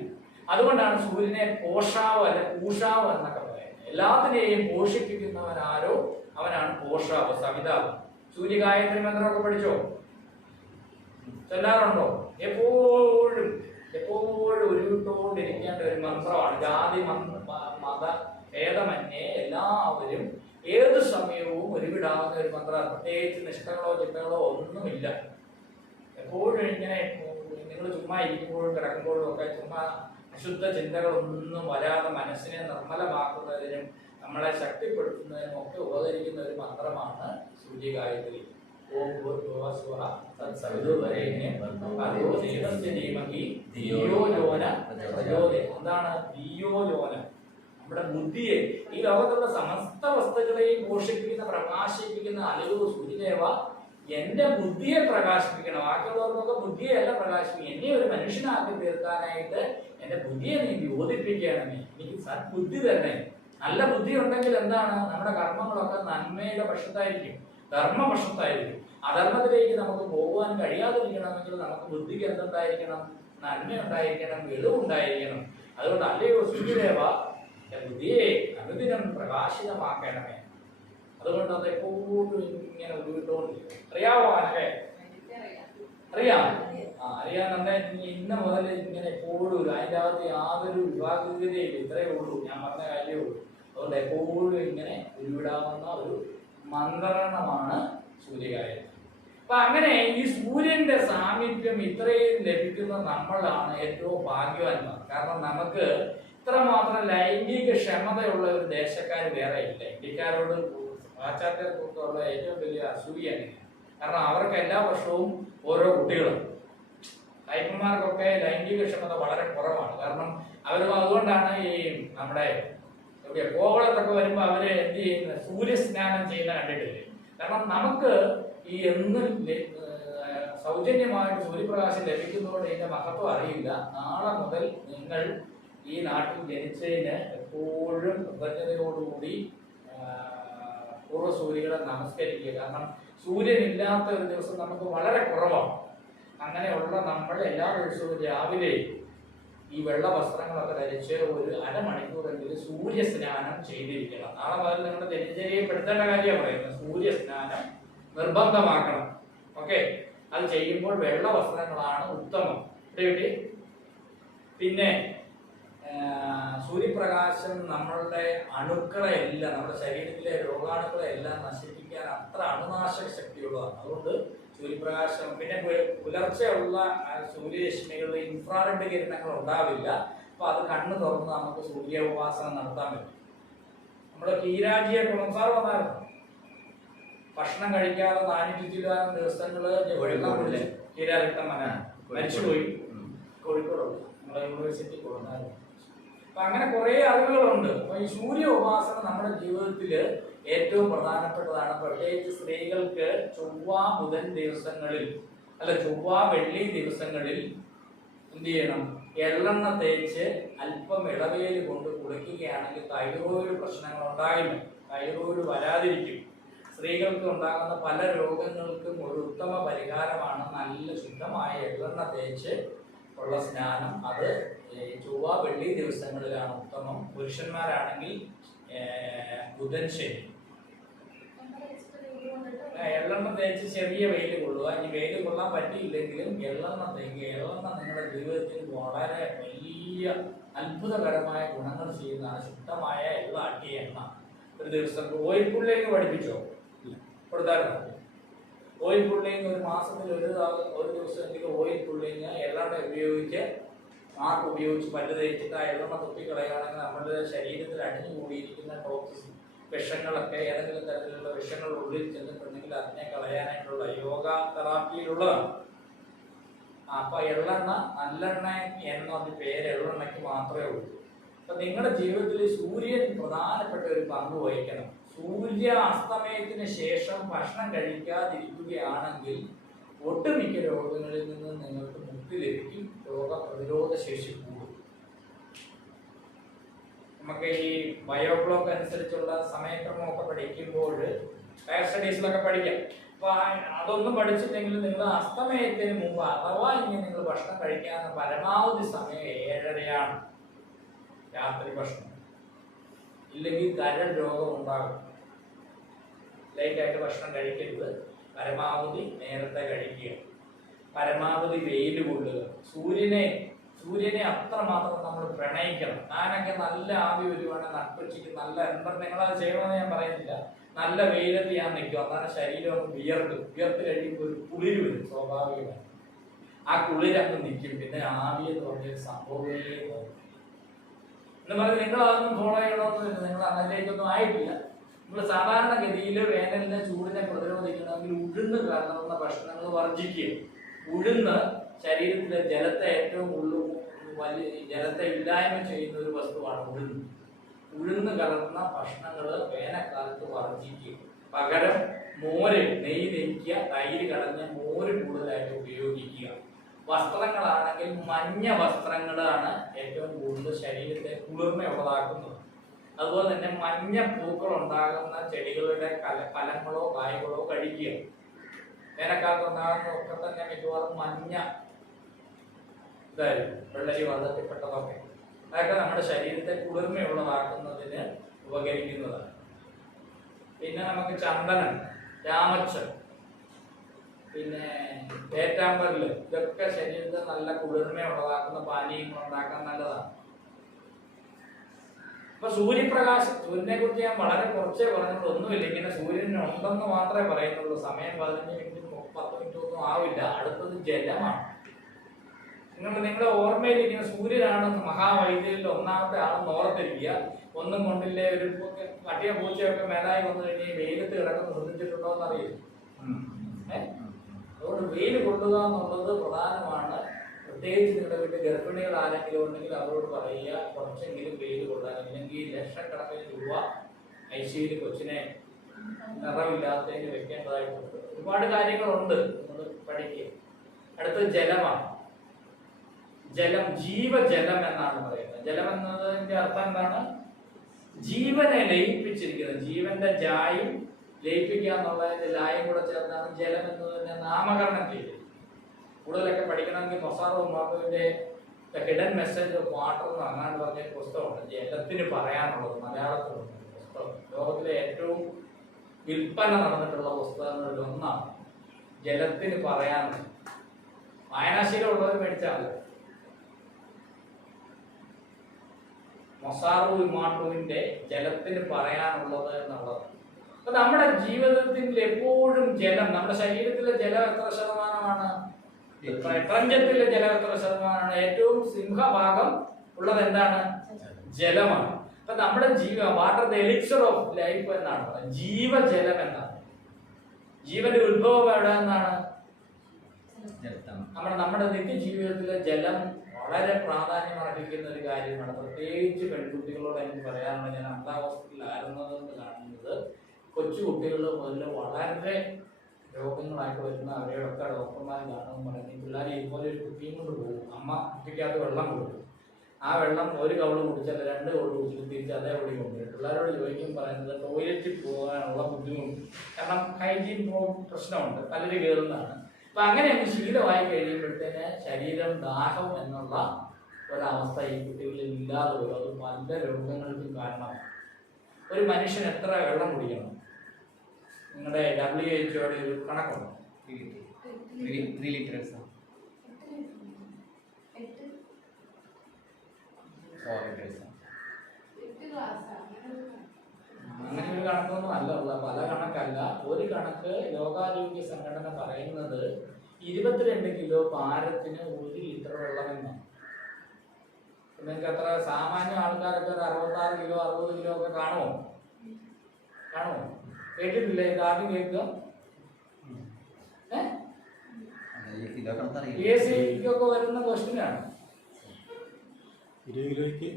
അതുകൊണ്ടാണ് സൂര്യനെ പോഷാവ് അല്ല പൂഷാവ് എന്നൊക്കെ പറയുന്നത്. എല്ലാത്തിനെയും പോഷിപ്പിക്കുന്നവൻ ആരോ അവനാണ് പോഷാവ്, സവിതാവ്. സൂര്യഗായത്രി മന്ത്രമൊക്കെ പഠിച്ചോ? ചൊല്ലാറുണ്ടോ? എപ്പോഴും ഉരുവിട്ടുകൊണ്ടിരിക്കേണ്ട ഒരു മന്ത്രമാണ്. ജാതി മത ഭേദമന്യേ എല്ലാവരും ഏത് സമയവും ഉരുവിടാവുന്ന ഒരു മന്ത്രമാണ്. പ്രത്യേകിച്ച് നിഷ്ഠകളോ ചിട്ടകളോ ഒന്നുമില്ല. എപ്പോഴും ഇങ്ങനെ നിങ്ങൾ ചുമ്മാ ഇരിക്കുമ്പോഴും കിടക്കുമ്പോഴും ഒക്കെ ചുമ്മാ അശുദ്ധ ചിന്തകളൊന്നും വരാതെ മനസ്സിനെ നിർമ്മലമാക്കുന്നതിനും നമ്മളെ ശക്തിപ്പെടുത്തുന്നതിനും ഒക്കെ ഉപകരിക്കുന്ന ഒരു മന്ത്രമാണ് സൂര്യഗായത്രി. ഓം ഭൂർഭുവഃ സ്വഃ തത്സവിതുർവരേണ്യം ഭർഗോ ദേവസ്യ ധീമഹി ധിയോ യോ ന പ്രചോദയാത്. എന്താണ് ധിയോ യോ ന? നമ്മുടെ ബുദ്ധിയെ, ഈ ലോകത്തുള്ള സമസ്ത വസ്തുക്കളെയും പോഷിപ്പിക്കുന്ന പ്രകാശിപ്പിക്കുന്ന അലയോ സൂര്യദേവ, എന്റെ ബുദ്ധിയെ പ്രകാശിപ്പിക്കണം. ബാക്കിയുള്ളവർക്കൊക്കെ ബുദ്ധിയല്ല പ്രകാശിപ്പിക്കും. എന്നെ ഒരു മനുഷ്യനാക്കി തീർക്കാനായിട്ട് എന്റെ ബുദ്ധിയെ നീ യോജിപ്പിക്കണമേ. എനിക്ക് സദ്ബുദ്ധി തന്നെ. നല്ല ബുദ്ധി ഉണ്ടെങ്കിൽ എന്താണ്? നമ്മുടെ കർമ്മങ്ങളൊക്കെ നന്മയുടെ പക്ഷത്തായിരിക്കും, ധർമ്മപക്ഷത്തായിരിക്കും. അധർമ്മത്തിലേക്ക് നമുക്ക് പോകാൻ കഴിയാതിരിക്കണമെങ്കിൽ നമുക്ക് ബുദ്ധിക്ക് എന്തുണ്ടായിരിക്കണം? നന്മ ഉണ്ടായിരിക്കണം, വെളിവുണ്ടായിരിക്കണം. അതുകൊണ്ട് അല്ലയോ സൂര്യദേവ, ബുദ്ധിയെ അനുദിനം പ്രകാശിതമാക്കണമേ. അതുകൊണ്ട് അത് എപ്പോഴും ഇങ്ങനെ ഉരുവിട്ടുകൊണ്ടിരിക്കും. അറിയാവോ അനക്കെ? അറിയാം. അറിയാന്നുണ്ടെ ഇന്ന് മുതൽ ഇങ്ങനെ എപ്പോഴും അതിൻ്റെ അകത്ത് യാതൊരു വിഭാഗീയതയില്ല. ഇത്രയേ ഉള്ളൂ, ഞാൻ പറഞ്ഞ കാര്യമേ ഉള്ളൂ. അതുകൊണ്ട് എപ്പോഴും ഇങ്ങനെ ഉരുവിടാവുന്ന ഒരു മന്ത്രമാണ് സൂര്യഗായത്രി. അപ്പൊ അങ്ങനെ ഈ സൂര്യന്റെ സാമീപ്യം ഇത്രയും ലഭിക്കുന്ന നമ്മളാണ് ഏറ്റവും ഭാഗ്യവാന്മാർ. കാരണം നമുക്ക് ഇത്രമാത്രം ലൈംഗിക ക്ഷമതയുള്ള ഒരു ദേശക്കാർ വേറെ ഇല്ല. ഇന്ത്യക്കാരോട് പാശ്ചാത്യർക്കുള്ള ഏറ്റവും വലിയ അസൂയാണ്. കാരണം അവർക്ക് എല്ലാ വർഷവും ഓരോ കുട്ടികളും. ടൈപ്പന്മാർക്കൊക്കെ ലൈംഗിക ക്ഷമത വളരെ കുറവാണ്. കാരണം അതുകൊണ്ടാണ് ഈ നമ്മുടെ കോവളത്തൊക്കെ വരുമ്പോൾ അവര് എന്ത് ചെയ്യുന്നത്? സൂര്യസ്നാനം ചെയ്യുന്ന കണ്ടിട്ടില്ലേ? കാരണം നമുക്ക് ഈ എന്നും സൗജന്യമായിട്ട് സൂര്യപ്രകാശം ലഭിക്കുന്നതുകൊണ്ട് ഇതിന്റെ മഹത്വം അറിയില്ല. നാളെ മുതൽ നിങ്ങൾ ഈ നാട്ടിൽ ജനിച്ചതിന് എപ്പോഴും കൃതജ്ഞതയോടുകൂടി പൂർവ്വസൂര്യകളെ നമസ്കരിക്കുക. കാരണം സൂര്യൻ ഇല്ലാത്ത ഒരു ദിവസം നമുക്ക് വളരെ കുറവാണ്. അങ്ങനെയുള്ള നമ്മൾ എല്ലാ ദിവസവും രാവിലെ ഈ വെള്ള വസ്ത്രങ്ങളൊക്കെ ധരിച്ച് ഒരു അരമണിക്കൂറെങ്കിലും സൂര്യസ്നാനം ചെയ്തിരിക്കണം. നാളെ മുതൽ നിങ്ങളുടെ ദിനചര്യപ്പെടുത്തേണ്ട കാര്യമാണ് പറയുന്നത്. സൂര്യസ്നാനം നിർബന്ധമാക്കണം. ഓക്കെ, അത് ചെയ്യുമ്പോൾ വെള്ള വസ്ത്രങ്ങളാണ് ഉത്തമം. പിന്നെ സൂര്യപ്രകാശം നമ്മളുടെ അണുക്കളെല്ലാം, നമ്മുടെ ശരീരത്തിലെ രോഗാണുക്കളെ എല്ലാം നശിപ്പിക്കാൻ അത്ര അണുനാശക ശക്തിയുള്ളതാണ്. അതുകൊണ്ട് സൂര്യപ്രകാശം, പിന്നെ പുലർച്ചെയുള്ള സൂര്യരശ്മികളിൽ ഇൻഫ്രാറെഡ് കിരണങ്ങൾ ഉണ്ടാവില്ല. അപ്പൊ അത് കണ്ണു തുറന്ന് നമുക്ക് സൂര്യ ഉപാസന നടത്താൻ പറ്റും. നമ്മുടെ കീരാജിയെ കുളംസാർ വന്നായിരുന്നു. ഭക്ഷണം കഴിക്കാതെ 400 ദിവസങ്ങള് ഒഴുകാറില്ലേ? കീരാരിട്ടം മരിച്ചുപോയി. കോഴിക്കോടുള്ള നമ്മുടെ യൂണിവേഴ്സിറ്റി കൊടുത്തായിരുന്നു. അപ്പൊ അങ്ങനെ കുറെ അറിവുകളുണ്ട്. അപ്പൊ ഈ സൂര്യ ഉപാസന നമ്മുടെ ജീവിതത്തിൽ ഏറ്റവും പ്രധാനപ്പെട്ടതാണ്. പ്രത്യേകിച്ച് സ്ത്രീകൾക്ക് ചൊവ്വ ബുധൻ ദിവസങ്ങളിൽ, അല്ല ചൊവ്വ വെള്ളി ദിവസങ്ങളിൽ എന്ത് ചെയ്യണം? എള്ളെണ്ണ തേച്ച് അല്പം ഇളവേല് കൊണ്ട് കുളിക്കുകയാണെങ്കിൽ തൈറോയിഡ് പ്രശ്നങ്ങൾ ഉണ്ടാകില്ല, തൈറോയിഡ് വരാതിരിക്കും. സ്ത്രീകൾക്ക് ഉണ്ടാകുന്ന പല രോഗങ്ങൾക്കും ഒരു ഉത്തമ പരിഹാരമാണ് നല്ല ശുദ്ധമായ എള്ളെണ്ണ തേച്ച് ഉള്ള സ്നാനം. അത് ചൊവ്വ വെള്ളി ദിവസങ്ങളിലാണ് ഉത്തമം. പുരുഷന്മാരാണെങ്കിൽ ബുധൻ ശനി. എള്ളെണ്ണ തേച്ച് ചെറിയ വെയിൽ കൊള്ളുക. ഇനി വെയിൽ കൊള്ളാൻ പറ്റിയില്ലെങ്കിലും എള്ളെണ്ണ തേക്കുക. എള്ളെണ്ണ നിങ്ങളുടെ ജീവിതത്തിൽ വളരെ വലിയ അത്ഭുതകരമായ ഗുണങ്ങൾ ചെയ്യുന്നതാണ്. ശുദ്ധമായ എള്ളാട്ടിയ എണ്ണ ഒരു ദിവസം. ഓയിൽപ്പുള്ളിലേക്ക് പഠിപ്പിച്ചോ? കൊടുത്തായിരുന്നു. ഓയിൽ പുള്ളിങ് ഒരു മാസത്തിൽ ഒരു ദിവസമെങ്കിലും ഓയിൽ പുള്ളിങ് എള്ളെണ്ണ ഉപയോഗിച്ച് മാർക്ക് ഉപയോഗിച്ച് പല്ല് തേച്ചിട്ട് ആ എള്ളെണ്ണ തുപ്പിക്കളയുകയാണെങ്കിൽ നമ്മുടെ ശരീരത്തിൽ അടിഞ്ഞുകൂടിയിരിക്കുന്ന ടോക്സിൻ വിഷങ്ങളൊക്കെ ഏതെങ്കിലും തരത്തിലുള്ള വിഷങ്ങൾ ഉള്ളിൽ ചെന്നിട്ടുണ്ടെങ്കിൽ അതിനെ കളയാനായിട്ടുള്ള യോഗ തെറാപ്പിയിലുള്ളതാണ്. അപ്പൊ എള്ളെണ്ണ നല്ലെണ്ണ എന്നൊരു പേര് എള്ളെണ്ണയ്ക്ക് മാത്രമേ ഉള്ളൂ. അപ്പൊ നിങ്ങളുടെ ജീവിതത്തിൽ സൂര്യൻ പ്രധാനപ്പെട്ട ഒരു പങ്ക് വഹിക്കണം. സൂര്യ അസ്തമയത്തിന് ശേഷം ഭക്ഷണം കഴിക്കാതിരിക്കുകയാണെങ്കിൽ ഒട്ടുമിക്ക രോഗങ്ങളിൽ നിന്ന് നിങ്ങൾക്ക് മുക്തി ലഭിക്കും. രോഗപ്രതിരോധ ശേഷി കൂടും. നമുക്ക് ഈ ബയോബ്ലോക്ക് അനുസരിച്ചുള്ള സമയക്രമമൊക്കെ പഠിക്കുമ്പോൾ ഹയർ സ്റ്റഡീസിലൊക്കെ പഠിക്കാം. അപ്പൊ അതൊന്നും പഠിച്ചില്ലെങ്കിൽ നിങ്ങൾ അസ്തമയത്തിന് മുമ്പ് അഥവാ ഇനി നിങ്ങൾ ഭക്ഷണം കഴിക്കാൻ പരമാവധി സമയം 7:30 രാത്രി ഭക്ഷണം. ഇല്ലെങ്കിൽ കരൾ രോഗം ഉണ്ടാകും. ലൈറ്റായിട്ട് ഭക്ഷണം കഴിക്കരുത്. പരമാവധി നേരത്തെ കഴിക്കുക. പരമാവധി വെയിൽ കൊള്ളുക. സൂര്യനെ അത്രമാത്രം നമ്മൾ പ്രണയിക്കണം. ഞാനൊക്കെ നല്ല ആവി വരുവാണെങ്കിൽ നട്ടുച്ചയ്ക്ക് നല്ല നിങ്ങളത് ചെയ്യണമെന്ന് ഞാൻ പറയുന്നില്ല. നല്ല വെയിലത്ത് ഞാൻ നിൽക്കും. അതാണ് ശരീരം വിയർത്ത് കഴിയുമ്പോൾ ഒരു കുളിര് വരും സ്വാഭാവികമായി. ആ കുളിരങ്ങ് നിൽക്കും. പിന്നെ ആവി എന്ന് പറഞ്ഞൊരു സംഭവമേ എന്ന് പറഞ്ഞ് നിങ്ങൾ അതൊന്നും ഫോളോ ചെയ്യണമെന്നില്ല. നിങ്ങൾ അതിലേക്കൊന്നും ആയിട്ടില്ല. നമ്മൾ സാധാരണഗതിയിൽ വേനലിനെ ചൂടിനെ പ്രതിരോധിക്കണമെങ്കിൽ ഉഴുന്ന് കലർന്ന ഭക്ഷണങ്ങൾ വർജിക്കുക. ഉഴുന്ന് ശരീരത്തിലെ ജലത്തെ ഏറ്റവും വലിയ ജലത്തെ ഇല്ലായ്മ ചെയ്യുന്ന ഒരു വസ്തുവാണ് ഉഴുന്ന്. ഉഴുന്ന് കലർന്ന ഭക്ഷണങ്ങൾ വേനൽക്കാലത്ത് വർജിക്കുക. പകരം മോര്, നെയ്യ് നെയ്ക്കുക, തൈര് കടഞ്ഞ മോര് കൂടുതലായിട്ട് ഉപയോഗിക്കുക. വസ്ത്രങ്ങളാണെങ്കിൽ മഞ്ഞ വസ്ത്രങ്ങളാണ് ഏറ്റവും കൂടുതൽ ശരീരത്തെ കുളിർമയുള്ളതാക്കുന്നത്. അതുപോലെ തന്നെ മഞ്ഞ പൂക്കൾ ഉണ്ടാകുന്ന ചെടികളുടെ ഫലങ്ങളോ കായ്കളോ കഴിക്കുക. വേനൽക്കാലത്ത് ഉണ്ടാകുന്ന ഒക്കെ തന്നെ മിക്കവാറും മഞ്ഞ ഇതായിരുന്നു, വെള്ളരി വർദ്ധത്തിൽപ്പെട്ടതൊക്കെ. അതൊക്കെ നമ്മുടെ ശരീരത്തെ കുളിർമയുള്ളതാക്കുന്നതിന് ഉപകരിക്കുന്നതാണ്. പിന്നെ നമുക്ക് ചന്ദനം, രാമച്ചം, പിന്നെ തേറ്റാമ്പരല്, ഇതൊക്കെ ശരീരത്തെ നല്ല കുളിർമയുള്ളതാക്കുന്ന പാനീയങ്ങൾ ഉണ്ടാക്കാൻ നല്ലതാണ്. അപ്പൊ സൂര്യനെ കുറിച്ച് ഞാൻ വളരെ കുറച്ചേ പറഞ്ഞുള്ളൂ. ഒന്നുമില്ല, ഇങ്ങനെ സൂര്യൻ ഉണ്ടെന്ന് മാത്രമേ പറയുന്നുള്ളൂ. സമയം 15 മിനിറ്റും 10 മിനിറ്റും ഒന്നും ആവില്ല. അടുത്തത് ജലമാണ്. നിങ്ങളുടെ ഓർമ്മയിലിരിക്കുന്ന സൂര്യനാണ് മഹാവൈദ്യരിൽ ഒന്നാമത്തെ ആളെന്ന് ഓർത്തിരിക്കുക. ഒന്നും കൊണ്ടില്ലേ ഒരു പട്ടിയ പൂച്ചയൊക്കെ മേലായി വന്നു കഴിഞ്ഞാൽ വെയിലത്ത് കിടക്കുന്ന ശ്രദ്ധിച്ചിട്ടുണ്ടോ എന്നറിയില്ല. അതുകൊണ്ട് വെയിൽ കൊള്ളുക എന്നുള്ളത് പ്രധാനമാണ്. പ്രത്യേകിച്ച് നിങ്ങളുടെ വീട്ടിൽ ഗർഭിണികൾ ആരെങ്കിലും ഉണ്ടെങ്കിൽ അവരോട് പറയുക കുറച്ചെങ്കിലും വെയിൽ കൊള്ളാൻ. ഇല്ലെങ്കിൽ ലക്ഷക്കണക്കിന് രൂപ ഐസിയുയിൽ കൊച്ചിനെ നിറവില്ലാത്തതിന് വെക്കേണ്ടതായിട്ടുണ്ട്. ഒരുപാട് കാര്യങ്ങളുണ്ട്, നിങ്ങൾ പഠിക്കുക. അടുത്തത് ജലമാണ്. ജലം ജീവജലം എന്നാണ് പറയുന്നത്. ജലം എന്നതിന്റെ അർത്ഥം എന്താണ്? ജീവനെ ലയിപ്പിച്ചിരിക്കുന്നത്. ജീവന്റെ ജായും ലയിപ്പിക്കുക എന്നുള്ളതിന്റെ ലായും കൂടെ ചേർന്നാണ് ജലം എന്നതിനെ നാമകരണം ചെയ്തത്. കൂടുതലൊക്കെ പഠിക്കണമെങ്കിൽ മൊസാറോ മാധവിന്റെ ഹിഡൻ മെസ്സേജ് ഓഫ് വാട്ടർ എന്ന് അങ്ങാണ്ട് പറഞ്ഞ പുസ്തകമുണ്ട്. ജലത്തിന് പറയാനുള്ളത് മലയാളത്തിലുണ്ട് പുസ്തകം. ലോകത്തിലെ ഏറ്റവും വിൽപ്പന നടന്നിട്ടുള്ള പുസ്തകങ്ങളിൽ ഒന്നാണ് ജലത്തിന് പറയാനുള്ളത്. വായനാശീലം ഉള്ളവർ മേടിച്ചാൽ മതി. മൊസാറു മാട്ടുവിന്റെ ജലത്തിന് പറയാനുള്ളത് എന്നുള്ളത്. അപ്പൊ നമ്മുടെ ജീവിതത്തിൽ എപ്പോഴും ജലം, നമ്മുടെ ശരീരത്തിലെ ജലം എത്ര ശതമാനമാണ്? പ്രപഞ്ചത്തിലെ ജലം എത്ര ശതമാനമാണ്? ഏറ്റവും സിംഹഭാഗം ഉള്ളത് എന്താണ്? ജലമാണ്. അപ്പൊ നമ്മുടെ water the elixir of life എന്നാണ് പറയുന്നത്. ജീവജലം എന്നാണ്. ജീവന്റെ ഉത്ഭവം എവിടെ നിന്നാണ്? നമ്മുടെ നിത്യജീവിതത്തിലെ ജലം വളരെ പ്രാധാന്യം അർഹിക്കുന്ന ഒരു കാര്യമാണ്. പ്രത്യേകിച്ച് പെൺകുട്ടികളോട് എനിക്ക് പറയാനുള്ളത്, ഞാൻ അമല ഹോസ്പിറ്റലിലായിരുന്നത് കാണുന്നത് കൊച്ചു കുട്ടികൾ മുതൽ വളരെ രോഗങ്ങളായിട്ട് വരുന്ന അവരെയൊക്കെ ഡോക്ടർമാർ കാണുമെന്ന് പറഞ്ഞ് പിള്ളേർ ഇതുപോലെ ഒരു കുപ്പിയും കൊണ്ട് പോകും. അമ്മ കുട്ടിക്കകത്ത് വെള്ളം കൊടുക്കും. ആ വെള്ളം ഒരു കവള് കുടിച്ചാൽ 2 കവള് കുടിച്ചിട്ട് തിരിച്ച് അതേ കൂടി കൊണ്ടുവരും. പിള്ളേരോട് ചോദിക്കും പറയുന്നത് ടോയ്ലറ്റിൽ പോകാനുള്ള ബുദ്ധിമുട്ട്. കാരണം ഹൈജീൻ പ്രശ്നമുണ്ട്, പലര് കയറുന്നതാണ്. അപ്പൊ അങ്ങനെ അങ്ങ് ശീലമായി കഴിയുമ്പോഴത്തേന് ശരീരം ദാഹം എന്നുള്ള ഒരവസ്ഥ ഈ കുട്ടികളിൽ ഇല്ലാതെ വരും. അത് പല രോഗങ്ങൾക്കും കാരണമാണ്. ഒരു മനുഷ്യൻ എത്ര വെള്ളം കുടിക്കണം? നിങ്ങളുടെ WHO ഒരു കണക്കുണ്ട്. 3 ലിറ്റേഴ്സ്. 4 ലിറ്റേഴ്സ് അങ്ങനെ കണക്കൊന്നും അല്ല ഉള്ള, പല കണക്കല്ല. ഒരു കണക്ക് ലോകാരോഗ്യ സംഘടന പറയുന്നത് 22 കിലോ ഭാരത്തിന് 1 ലിറ്റർ വെള്ളം എന്നാണ്. നിങ്ങൾക്ക് എത്ര സാമാന്യ ആൾക്കാരൊക്കെ ഒരു 66 കിലോ 60 കിലോ ഒക്കെ കാണുമോ? കേട്ടിട്ടില്ലേ? ഇത് ആദ്യം കേൾക്കുക. PSCക്കൊക്കെ വരുന്ന ക്വസ്റ്റ്യനാണ്. 20 കിലോയ്ക്ക്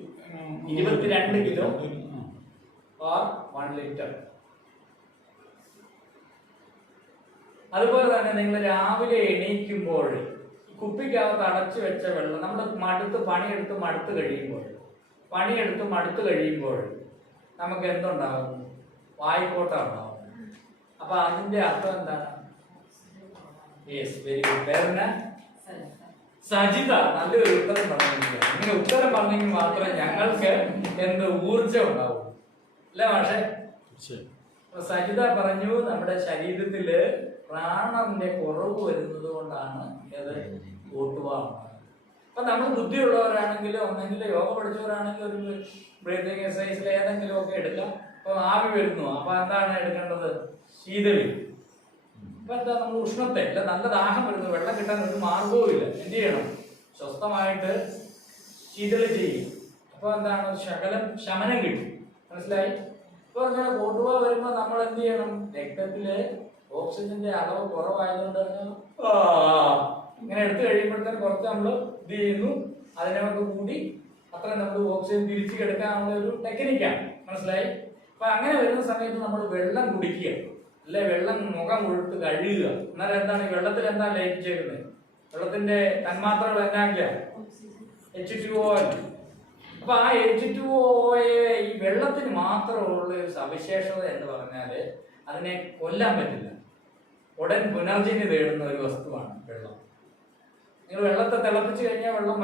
22 കിലോ or 1 ലിറ്റർ. അതുപോലെ തന്നെ നിങ്ങൾ രാവിലെ എണീക്കുമ്പോൾ കുപ്പിക്കകത്ത് അടച്ചു വെച്ച വെള്ളം നമ്മൾ പണിയെടുത്ത് മടുത്ത് കഴിയുമ്പോൾ നമുക്ക് എന്തുണ്ടാവും? വായിക്കോട്ടം ഉണ്ടാവും. അപ്പൊ അതിന്റെ അർത്ഥം എന്താണ്? Yes, very good. പേരെന്നാ? സജിത. നല്ലൊരു ഉത്തരം പറഞ്ഞിരിക്കുക. ഇങ്ങനെ ഉത്തരം പറഞ്ഞെങ്കിൽ മാത്രമേ ഞങ്ങൾക്ക് ഊർജം ഉണ്ടാവൂ, അല്ലേ മാഷെ? സജിത പറഞ്ഞു നമ്മുടെ ശരീരത്തില് പ്രാണന്റെ കുറവ് വരുന്നത് കൊണ്ടാണ് ഇത് ഓട്ടുവാറുള്ളത്. അപ്പൊ നമ്മൾ ബുദ്ധിയുള്ളവരാണെങ്കിൽ, ഒന്നെങ്കിൽ യോഗ പഠിച്ചവരാണെങ്കിൽ ഒരു ബ്രീതിങ് എക്സസൈസിൽ ഏതെങ്കിലും ഒക്കെ എടുക്കാം. അപ്പൊ ആവി വരുന്നു, അപ്പൊ എന്താണ് എടുക്കേണ്ടത്? ശീതളി. അപ്പൊ എന്താ, നമ്മൾ ഉഷ്ണത്തെ അല്ല, നല്ല ദാഹം വരുന്നു, വെള്ളം കിട്ടാൻ ഒരു മാർഗവും ഇല്ല, എന്ത് ചെയ്യണം? സ്വസ്ഥമായിട്ട് ശീതളി ചെയ്യും. അപ്പൊ എന്താണ്, ശകലം ശമനം കിട്ടും. മനസ്സിലായി? ഇപ്പൊ അങ്ങനെ ഓട്ടുക വരുമ്പോ നമ്മൾ എന്ത് ചെയ്യണം? രക്തത്തില് ഓക്സിജന്റെ അളവ് കുറവായതുകൊണ്ട് ഇങ്ങനെ എടുത്തു കഴിയുമ്പോഴത്തേന് കുറച്ച് നമ്മൾ ഇത് ചെയ്യുന്നു, അതിനൊക്കെ കൂടി അത്ര നമ്മൾ ഓക്സിജൻ തിരിച്ചു കിടക്കാനുള്ള ഒരു ടെക്നിക്കാണ്. മനസ്സിലായി? അപ്പൊ അങ്ങനെ വരുന്ന സമയത്ത് നമ്മൾ വെള്ളം കുടിക്കുക, അല്ലെ വെള്ളം മുഖം കൊടുത്ത് കഴുകുക. എന്നാലും എന്താണ്, ഈ വെള്ളത്തിൽ എന്താ ലയിച്ചേക്കുന്നത്? വെള്ളത്തിന്റെ തന്മാത്രകൾ എന്നാക്കിയ H2O. അപ്പൊ ആ H2O ഈ വെള്ളത്തിന് മാത്രമുള്ള ഒരു സവിശേഷത എന്ന് പറഞ്ഞാല് അതിനെ കൊല്ലാൻ പറ്റില്ല. ഉടൻ പുനർജനി തേടുന്ന ഒരു വസ്തുവാണ് വെള്ളം. നിങ്ങൾ വെള്ളത്തെ തിളപ്പിച്ചു കഴിഞ്ഞാൽ വെള്ളം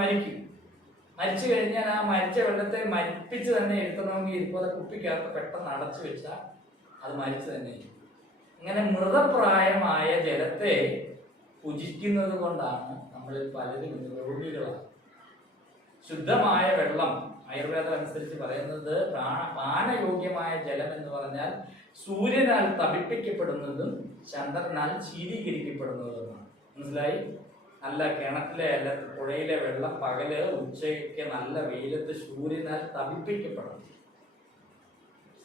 മരിച്ചു കഴിഞ്ഞാൽ ആ മരിച്ച വെള്ളത്തെ മരിപ്പിച്ച് തന്നെ ഇരുത്തണമെങ്കിൽ ഇതുപോലെ കുപ്പിക്കകത്ത് പെട്ടെന്ന് അടച്ചു വെച്ചാൽ അത് മരിച്ചു തന്നെ ഇരിക്കും. ഇങ്ങനെ മൃതപ്രായമായ ജലത്തെ പൂജിക്കുന്നത് കൊണ്ടാണ് നമ്മളിൽ പലരും രോഗികളാണ്. ശുദ്ധമായ വെള്ളം ആയുർവേദം അനുസരിച്ച് പറയുന്നത് പാനയോഗ്യമായ ജലം എന്ന് പറഞ്ഞാൽ സൂര്യനാൽ തപിപ്പിക്കപ്പെടുന്നതും ചന്ദ്രനാൽ ശീതീകരിക്കപ്പെടുന്നതുമാണ്. മനസ്സിലായി? നല്ല കിണറ്റിലെ അല്ല പുഴയിലെ വെള്ളം പകല് ഉച്ചയ്ക്ക് നല്ല വെയിലത്ത് സൂര്യനാൽ തപിപ്പിക്കപ്പെടും.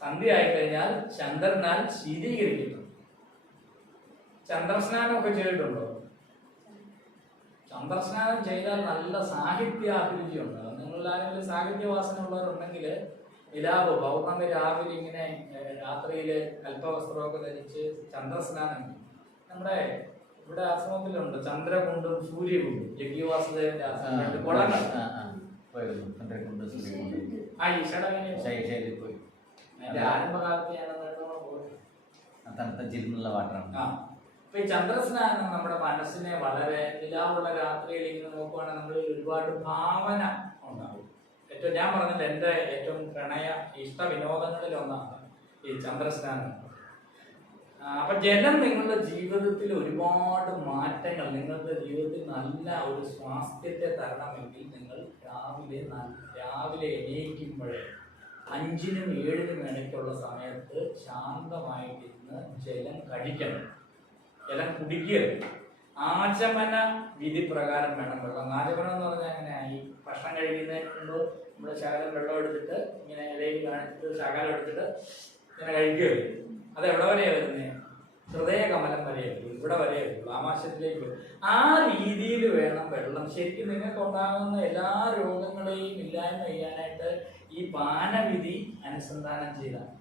സന്ധ്യ ആയിക്കഴിഞ്ഞാൽ ചന്ദ്രനാൽ ശീതീകരിക്കപ്പെടും. ചന്ദ്രസ്നാനമൊക്കെ ചെയ്തിട്ടുണ്ടോ? ചന്ദ്രസ്നാനം ചെയ്താൽ നല്ല സാഹിത്യാഭിരുചി ഉണ്ടാകും. നിങ്ങളാരെങ്കിലും സാഹിത്യവാസന ഉള്ളവരുണ്ടെങ്കിൽ നിലാവ് പൗർണമി രാവിലെ ഇങ്ങനെ രാത്രിയില് കൽപ്പവസ്ത്രമൊക്കെ ധരിച്ച് ചന്ദ്രസ്നാനം. നമ്മുടെ ഇവിടെ ആശ്രമത്തിലുണ്ട് ചന്ദ്രകുണ്ടും സൂര്യകുണ്ടും. ജഗ്ഗിവാസുദേവന്റെ ആശ്രമം, 2 കുളങ്ങൾ. അതിന്റെ ആരംഭകാലത്ത് അപ്പൊ ഈ ചന്ദ്രസ്നാനം നമ്മുടെ മനസ്സിനെ വളരെ നിലാവുള്ള രാത്രിയിൽ ഇങ്ങനെ നോക്കുവാണെങ്കിൽ നമ്മൾ ഒരുപാട് ഭാവന ഉണ്ടാകും. ഞാൻ പറഞ്ഞത് എന്റെ ഏറ്റവും ഇഷ്ട വിനോദങ്ങളിൽ ഒന്നാണ് ഈ ചന്ദ്രസ്നാനം. അപ്പൊ ജലം നിങ്ങളുടെ ജീവിതത്തിൽ ഒരുപാട് മാറ്റങ്ങൾ, നിങ്ങളുടെ ജീവിതത്തിൽ നല്ല ഒരു സ്വാസ്ഥ്യത്തെ തരണമെങ്കിൽ നിങ്ങൾ രാവിലെ എണീക്കുമ്പോഴേ 5-നും 7-നും ഇടയ്ക്കുള്ള സമയത്ത് ശാന്തമായിട്ടിരുന്ന് ജലം കഴിക്കണം, ജലം കുടിക്കരുത്. ആചമന വിധി പ്രകാരം വേണം വെള്ളം. ആചമനം എന്ന് പറഞ്ഞാൽ അങ്ങനെ ഈ ഭക്ഷണം കഴിക്കുന്നതിന് മുമ്പ് നമ്മൾ ശകലം വെള്ളം എടുത്തിട്ട് ഇങ്ങനെ ഇലയിൽ കാണിച്ചിട്ട് ശകലം എടുത്തിട്ട് ഇങ്ങനെ കഴിക്കരുത്. അത് എവിടെ വരെയാ വരുന്നത്? ഹൃദയകമലം വരെയേ ഉള്ളൂ, ഇവിടെ വരെയേ ഉള്ളൂ, ആമാശയത്തിലേക്ക്. ആ രീതിയിൽ വേണം വെള്ളം. ശരിക്കും നിങ്ങൾക്ക് ഉണ്ടാകുന്ന എല്ലാ രോഗങ്ങളെയും ഇല്ലായ്മ ചെയ്യാനായിട്ട് ഈ പാനവിധി അനുസന്ധാനം ചെയ്താണ്.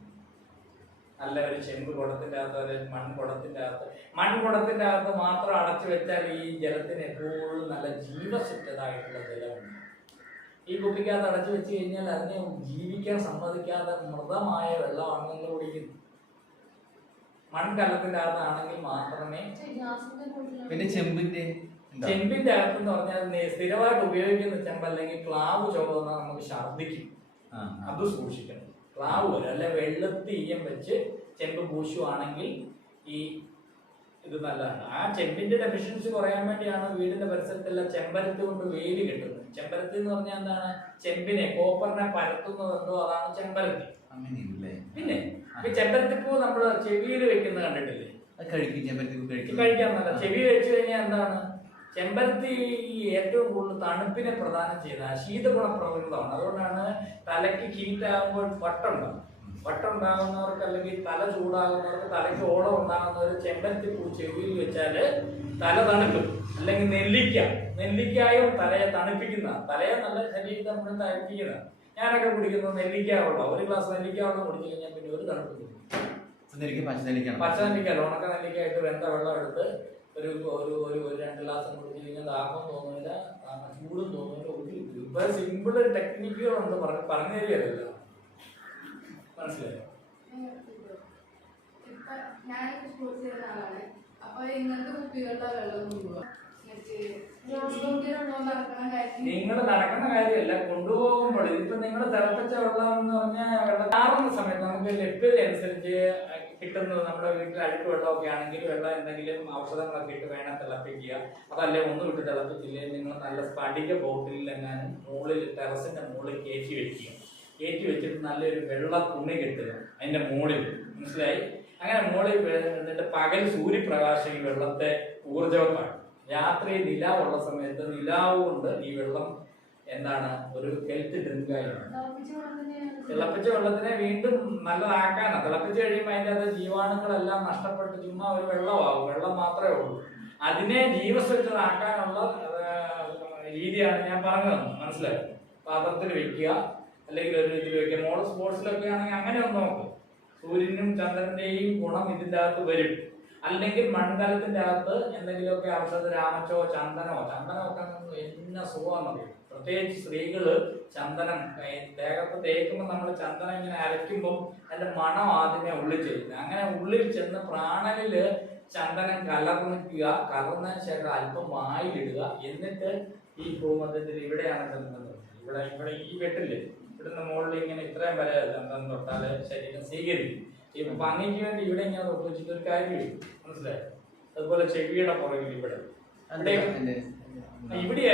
നല്ല ഒരു ചെമ്പ് കുടത്തിന്റെ അകത്ത്, ഒരു മൺകുടത്തിന്റെ അകത്ത് മാത്രം അടച്ചു വെച്ചാൽ ഈ ജലത്തിന് എപ്പോഴും നല്ല ജീവസുറ്റതായിട്ടുള്ള ജലമുണ്ട്. ഈ കുപ്പിക്കകത്ത് അടച്ചു വെച്ച് കഴിഞ്ഞാൽ അതിനെ ജീവിക്കാൻ സമ്മതിക്കാതെ മൃതമായ വെള്ളമാണ് നിങ്ങൾ കുടിക്കുന്നത്. മൺകലത്തിന്റെ അകത്താണെങ്കിൽ മാത്രമേ. പിന്നെ ചെമ്പിന്റെ അകത്ത് എന്ന് പറഞ്ഞാൽ സ്ഥിരമായിട്ട് ഉപയോഗിക്കുന്ന ചെമ്പ് അല്ലെങ്കിൽ ക്ലാവ് ചുവന്ന നമുക്ക് ഛർദിക്കും, അത് സൂക്ഷിക്കണം. ക്ലാവ് പോലെ അല്ലെ വെള്ളത്തീയം വെച്ച് ചെമ്പ് പൂശുവാണെങ്കിൽ ഈ ഇത് നല്ലതാണ്. ആ ചെമ്പിന്റെ ഡെഫിഷ്യൻസി കുറയാൻ വേണ്ടിയാണ് വീടിന്റെ പരിസരത്തെല്ലാം ചെമ്പരത്തി കൊണ്ട് വേലി കെട്ടുന്നത്. ചെമ്പരത്തി എന്ന് പറഞ്ഞാൽ എന്താണ്? ചെമ്പിനെ, കോപ്പറിനെ പരത്തുന്നതെന്തോ അതാണ് ചെമ്പരത്തി. പിന്നെ ഈ ചെമ്പരത്തിപ്പൂ നമ്മള് ചെവിയിൽ വെക്കുന്നത് കണ്ടിട്ടില്ലേ? കഴിക്കാൻ ചെവി വെച്ച് കഴിഞ്ഞാൽ എന്താണ്? ചെമ്പരത്തി ഏറ്റവും കൂടുതൽ തണുപ്പിനെ പ്രദാനം ചെയ്യുന്ന ശീതഗുണപ്രകൃതമാണ്. അതുകൊണ്ടാണ് തലയ്ക്ക് ഹീറ്റാകുമ്പോൾ വട്ടുണ്ടാകുന്നവർക്ക് അല്ലെങ്കിൽ തല ചൂടാകുന്നവർക്ക്, തലയ്ക്ക് ഓളം ഉണ്ടാകുന്നവർ ചെമ്പരത്തി പൂ ചെവിയിൽ വെച്ചാല് തല തണുക്കും. അല്ലെങ്കിൽ നെല്ലിക്കായും തലയെ തണുപ്പിക്കുന്ന, തലയെ നല്ല ശരീരത്തെ നമ്മൾ തണുപ്പിക്കുന്ന. ഞാനൊക്കെ കുടിക്കുന്നത് നെല്ലിക്ക വെള്ളം. ഒരു ഗ്ലാസ് നെല്ലിക്ക വെള്ളം കുടിച്ചു കഴിഞ്ഞാൽ പിന്നെ ഒരു തണുപ്പ് പച്ച നെല്ലിക്ക, ഉണക്ക നെല്ലിക്കായിട്ട് വെന്ത വെള്ളം എടുത്ത് ഒരു 2 ഗ്ലാസ് കുടിച്ചു കഴിഞ്ഞാൽ ദാഹം തോന്നുന്നില്ല, ചൂടും തോന്നുന്നില്ല. ഇപ്പൊ സിമ്പിൾ ടെക്നിക്കുകളുണ്ട്, പറഞ്ഞു തരികയല്ലോ. മനസ്സിലായോ? ഞാൻ സ്പോർട്സ് ചെയ്യുന്ന ആളാണ്. അപ്പൊ ഇങ്ങനത്തെ കുപ്പികളുടെ വെള്ളം കൊണ്ടുപോകാം. നിങ്ങൾ നടക്കുന്ന കാര്യമല്ല, കൊണ്ടുപോകുമ്പോൾ ഇപ്പൊ നിങ്ങൾ തിളപ്പിച്ച വെള്ളം എന്ന് പറഞ്ഞാൽ വെള്ളം ചാറുന്ന സമയത്ത് നമുക്ക് ലഭ്യത അനുസരിച്ച് കിട്ടുന്നത്, നമ്മുടെ വീട്ടിൽ അഴുക്ക് വെള്ളമൊക്കെ ആണെങ്കിൽ വെള്ളം എന്തെങ്കിലും ഔഷധങ്ങളൊക്കെ ഇട്ട് വേണം തിളപ്പിക്കുക. അതല്ലേ ഒന്നും ഇട്ട് തിളപ്പിച്ചില്ലേ നിങ്ങൾ നല്ല സ്പടിക ബോട്ടിലിൽ എങ്ങാനും മുകളിൽ ടെറസിന്റെ മുകളിൽ കയറ്റി വെച്ചിട്ട് നല്ലൊരു വെള്ള തുണി കെട്ടുക അതിന്റെ മുകളിൽ. മനസ്സിലായി? അങ്ങനെ മുകളിൽ എന്നിട്ട് പകൽ സൂര്യപ്രകാശം ഈ വെള്ളത്തെ ഊർജവത്താണ്. രാത്രി നിലാവുള്ള സമയത്ത് നിലാവ് കൊണ്ട് ഈ വെള്ളം എന്താണ് ഒരു ഹെൽത്ത് ഡ്രിങ്കായി. തിളപ്പിച്ച വെള്ളത്തിനെ വീണ്ടും നല്ലതാക്കാനാണ്. തിളപ്പിച്ച് കഴിയുമ്പോൾ അതിൻ്റെ അത് ജീവാണുക്കളെല്ലാം നഷ്ടപ്പെട്ട് ചുമ്മാ ഒരു വെള്ളമാകും. വെള്ളം മാത്രമേ ഉള്ളൂ. അതിനെ ജീവസ്വച്ഛതാക്കാനുള്ള രീതിയാണ് ഞാൻ പറഞ്ഞത്. മനസ്സിലായി? പാത്രത്തിൽ വെക്കുക, അല്ലെങ്കിൽ ഒരു ഇതിൽ വെക്കുക. മോഡൽ സ്പോർട്സിലൊക്കെ ആണെങ്കിൽ അങ്ങനെ ഒന്ന് നോക്കും. സൂര്യനും ചന്ദ്രന്റെയും ഗുണം ഇതിൻ്റെ അകത്ത് വരും. അല്ലെങ്കിൽ മൺകലത്തിന്റെ അകത്ത് എന്തെങ്കിലുമൊക്കെ ഔഷധ, രാമച്ചോ ചന്ദനമൊക്കെ എന്ന സുഖമെന്നറിയും. പ്രത്യേകിച്ച് സ്ത്രീകള് ചന്ദനം ദേഹത്ത് തേക്കുമ്പോൾ നമ്മൾ ചന്ദനം ഇങ്ങനെ അരയ്ക്കുമ്പോൾ അതിന്റെ മണം ആദ്യമേ ഉള്ളിൽ ചെയ്യുന്നത്. അങ്ങനെ ഉള്ളിൽ ചെന്ന് പ്രാണനില് ചന്ദനം കലർന്നതിന് ശേഷം അല്പം വായിലിടുക. എന്നിട്ട് ഈ ഭൂമധ്യത്തിൽ ഇവിടെയാണ് ചന്ദനം, ഇവിടെ ഈ വെട്ടില്ലേ, ഇവിടുന്ന് മുകളിൽ ഇങ്ങനെ ഇത്രയും വരെ ചന്ദനം തൊട്ടാല് ശരീരം സ്വീകരിക്കും. ഈ ഭംഗിക്ക് വേണ്ടി ഇവിടെ ഇങ്ങനെ തൊട്ട് വെച്ചിട്ട് ഒരു കാര്യമില്ല. മനസ്സിലായോ? അതുപോലെ ചെവിയുടെ പുറകിൽ ഇവിടെ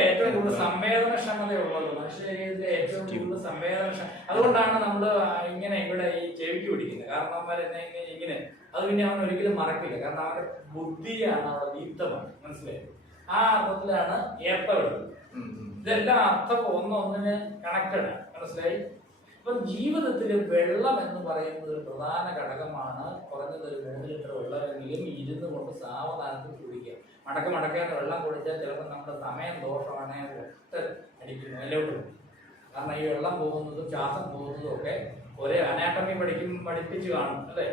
ഏറ്റവും കൂടുതൽ സംവേദനക്ഷമതയുള്ളത് മനുഷ്യശരീരത്തിലെ ഏറ്റവും കൂടുതൽ സംവേദനക്ഷമ. അതുകൊണ്ടാണ് നമ്മൾ ഇങ്ങനെ ഇവിടെ ഈ ചെവിക്ക് പിടിക്കുന്നത്. കാരണം അവന്മാരെന്നെ ഇങ്ങനെ അത് പിന്നെ അവൻ ഒരിക്കലും മറക്കില്ല. കാരണം അവന്റെ ബുദ്ധിയാണ് അവിടെ ദീപ്തമാണ്. മനസ്സിലായി? ആ അർത്ഥത്തിലാണ് ഏർപ്പകൾ. ഇതെല്ലാം അർത്ഥം ഒന്നൊന്നിന് കണക്റ്റഡ് ആണ്. മനസ്സിലായി? ഇപ്പം ജീവിതത്തിൽ വെള്ളം എന്ന് പറയുന്നത് ഒരു പ്രധാന ഘടകമാണ്. കുറഞ്ഞത് ഒരു 3 ലിറ്റർ വെള്ളമെങ്കിലും ഇരുന്ന് കൊണ്ട് സാവധാനത്തിൽ കുടിക്കുക. മടക്കാതെ വെള്ളം കുടിച്ചാൽ ചിലപ്പോൾ നമ്മുടെ സമയം ദോഷമാണെങ്കിൽ ഒറ്റ അടിക്കും മേലോട്ട്. കാരണം ഈ വെള്ളം പോകുന്നതും ശ്വാസം പോകുന്നതും ഒക്കെ ഒരേ അനാട്ടമി പഠിപ്പിച്ച് കാണും അല്ലേ?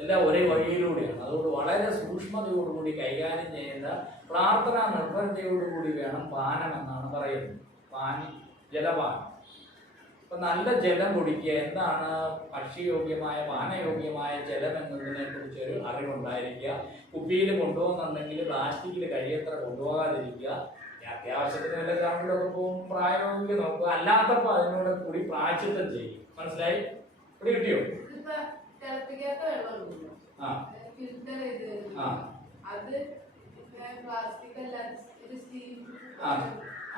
എല്ലാം ഒരേ വഴിയിലൂടെയാണ്. അതുകൊണ്ട് വളരെ സൂക്ഷ്മതയോടുകൂടി കൈകാര്യം ചെയ്യേണ്ട, പ്രാർത്ഥനാ നിർഭരതയോടുകൂടി വേണം പാനം എന്നാണ് പറയുന്നത്. ജലപാനം. അപ്പൊ നല്ല ജലം കുടിക്കുക. എന്താണ് ഭക്ഷ്യയോഗ്യമായ പാനയോഗ്യമായ ജലം എന്നതിനെ കുറിച്ച് ഒരു അറിവുണ്ടായിരിക്കുക. കുപ്പിയിൽ കൊണ്ടുപോകുന്നുണ്ടെങ്കിൽ പ്ലാസ്റ്റിക്കിൽ കഴിയത്ര കൊണ്ടുപോകാതിരിക്കുക. അത്യാവശ്യത്തിന് വല്ല ഗ്രൗണ്ടിലൊക്കെ പോകുമ്പോൾ പ്രായോഗിക നോക്കുക. അല്ലാത്തപ്പോൾ അതിനോട് കൂടി പ്രായച്ചിത്തം ചെയ്യും. മനസ്സിലായി? ഇവിടെ കിട്ടിയോ?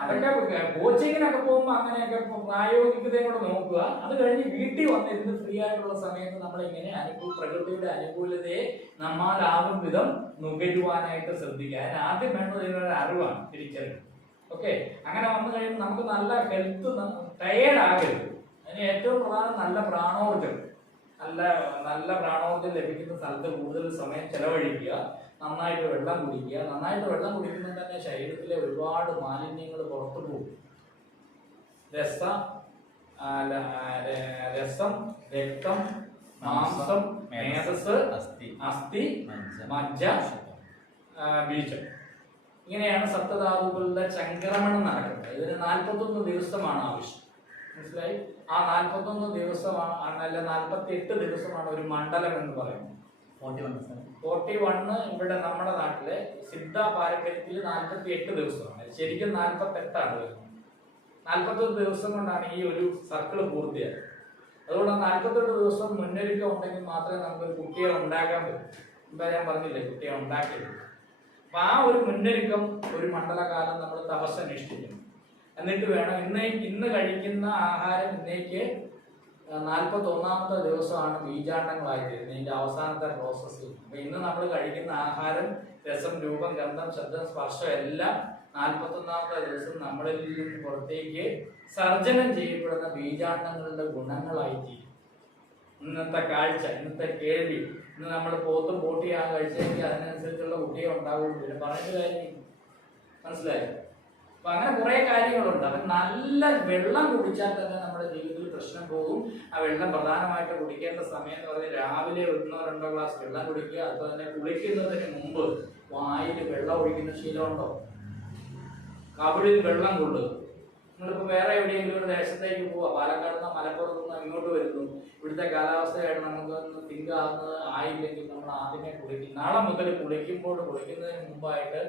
അതൊക്കെ കോച്ചിങ്ങിനൊക്കെ പോകുമ്പോൾ അങ്ങനെയൊക്കെ പ്രായോഗികതയും കൂടെ നോക്കുക. അത് കഴിഞ്ഞ് വീട്ടിൽ വന്നിരുന്ന് ഫ്രീ ആയിട്ടുള്ള സമയത്ത് നമ്മൾ ഇങ്ങനെ പ്രകൃതിയുടെ അനുകൂലതയെ നമ്മളാവും വിധം നുകരുവാനായിട്ട് ശ്രദ്ധിക്കുക. അതിന് ആദ്യം വേണ്ടത് ഇതിനൊരു അറിവാണ്, തിരിച്ചറിവ്. ഓക്കെ, അങ്ങനെ വന്നു കഴിയുമ്പോൾ നമുക്ക് നല്ല ഹെൽത്ത്, ടയേർഡ് ആകരുത്. അതിന് ഏറ്റവും പ്രധാനം നല്ല പ്രാണോർജം. നല്ല പ്രാണോർജം ലഭിക്കുന്ന സ്ഥലത്ത് കൂടുതൽ സമയം ചെലവഴിക്കുക. നന്നായിട്ട് വെള്ളം കുടിക്കുക. നന്നായിട്ട് വെള്ളം കുടിക്കുമ്പോൾ തന്നെ ശരീരത്തിലെ ഒരുപാട് മാലിന്യങ്ങൾ പുറത്തു പോകും. രസം, രക്തം, മാംസം, മേധസ്, അസ്ഥി, മജ്ജ, ബീജം. ഇങ്ങനെയാണ് സപ്തധാതുക്കളുടെ ചംക്രമണം നടക്കുന്നത്. ഇതിന് 41 ദിവസമാണ് ആവശ്യം. മനസ്സിലായി? ആ 41 ദിവസമാണ്, അല്ല 48 ദിവസമാണ് ഒരു മണ്ഡലം എന്ന് പറയുന്നത്. 41 ഇവിടെ നമ്മുടെ നാട്ടിലെ സിദ്ധ പാരമ്പര്യത്തിൽ 48 ദിവസമാണ്. ശരിക്കും 48ആണ് വരുന്നത്. 41 ദിവസം കൊണ്ടാണ് ഈ ഒരു സർക്കിൾ പൂർത്തിയായത്. അതുകൊണ്ട് 48 ദിവസം മുന്നൊരുക്കം ഉണ്ടെങ്കിൽ മാത്രമേ നമുക്കൊരു കുട്ടിയെ ഉണ്ടാക്കാൻ പറ്റൂ. ഇപ്പൊ ഞാൻ പറഞ്ഞില്ലേ കുട്ടിയെ ഉണ്ടാക്കിയത്. അപ്പൊ ആ ഒരു മുന്നൊരുക്കം ഒരു മണ്ഡലകാലം നമ്മൾ തപസ് അനുഷ്ഠിക്കും. എന്നിട്ട് വേണം ഇന്ന് കഴിക്കുന്ന ആഹാരം ഇന്നേക്ക് 41ാമത്തെ ദിവസമാണ് ബീജാണ്ടങ്ങളായി തീരുന്നത്, ഇതിന്റെ അവസാനത്തെ പ്രോസസ്സ്. അപ്പൊ ഇന്ന് നമ്മൾ കഴിക്കുന്ന ആഹാരം, രസം, രൂപം, ഗന്ധം, ശബ്ദം, സ്പർശം എല്ലാം 41ാമത്തെ ദിവസം നമ്മളിൽ നിന്ന് പുറത്തേക്ക് സർജനം ചെയ്യപ്പെടുന്ന ബീജാണ്ടങ്ങളുടെ ഗുണങ്ങളായി തീരും. ഇന്നത്തെ കാഴ്ച, ഇന്നത്തെ കേൾവി, ഇന്ന് നമ്മൾ പോത്തും പോട്ടിയാണ് കഴിച്ചെങ്കിൽ അതിനനുസരിച്ചുള്ള കുട്ടിയെ ഉണ്ടാവുള്ളൂ. പറഞ്ഞിട്ട് കാര്യം മനസ്സിലായോ? അപ്പൊ അങ്ങനെ കുറെ കാര്യങ്ങളുണ്ട്. അപ്പൊ നല്ല വെള്ളം കുടിച്ചാൽ തന്നെ നമ്മുടെ ജീവിതത്തിൽ പ്രശ്നം പോകും. ആ വെള്ളം പ്രധാനമായിട്ട് കുടിക്കേണ്ട സമയം എന്ന് പറഞ്ഞാൽ രാവിലെ 1-2 ഗ്ലാസ് വെള്ളം കുടിക്കുക. അതുപോലെ തന്നെ കുളിക്കുന്നതിന് മുമ്പ് വായിൽ വെള്ളം ഒഴിക്കുന്ന ശീലമുണ്ടോ? കവിളിൽ വെള്ളം കൊള്ളുക. നിങ്ങളിപ്പോൾ വേറെ എവിടെയെങ്കിലും ഒരു ദേശത്തേക്ക് പോവുക, പാലക്കാട് നിന്ന് മലപ്പുറത്ത് നിന്ന് ഇങ്ങോട്ട് വരുന്നു, ഇവിടുത്തെ കാലാവസ്ഥയായിട്ട് നമുക്കൊന്ന് തിങ്ക് ആകുന്നത് ആയില്ലെങ്കിൽ നമ്മൾ ആദ്യമേ കുളിക്കും. നാളെ മുതൽ കുളിക്കുന്നതിന് മുമ്പായിട്ട്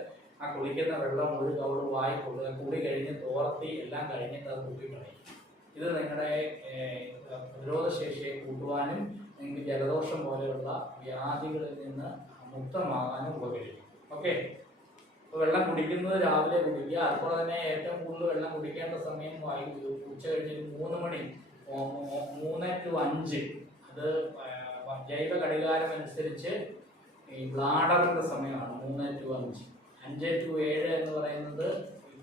ആ കുളിക്കുന്ന വെള്ളം ഒരു കവിള് വായി കൊള്ളുക. കുളി കഴിഞ്ഞ് തോർത്തി എല്ലാം കഴിഞ്ഞിട്ട് അത് കുളിക്കളയും. ഇത് നിങ്ങളുടെ പ്രതിരോധശേഷിയെ കൂട്ടുവാനും നിങ്ങൾക്ക് ജലദോഷം പോലെയുള്ള വ്യാധികളിൽ നിന്ന് മുക്തമാകാനും ഉപകരിക്കും. ഓക്കെ, വെള്ളം കുടിക്കുന്നത് രാവിലെ കുടിക്കുക. അതുപോലെ തന്നെ ഏറ്റവും കൂടുതൽ വെള്ളം കുടിക്കേണ്ട സമയം ഉച്ച കഴിഞ്ഞ് 3 മണി, 3 to 5. അത് ജൈവ ഘടികാരം അനുസരിച്ച് ഈ ബ്ലാഡറിന്റെ സമയമാണ് 3 to 5. 5 to 7 എന്ന് പറയുന്നത്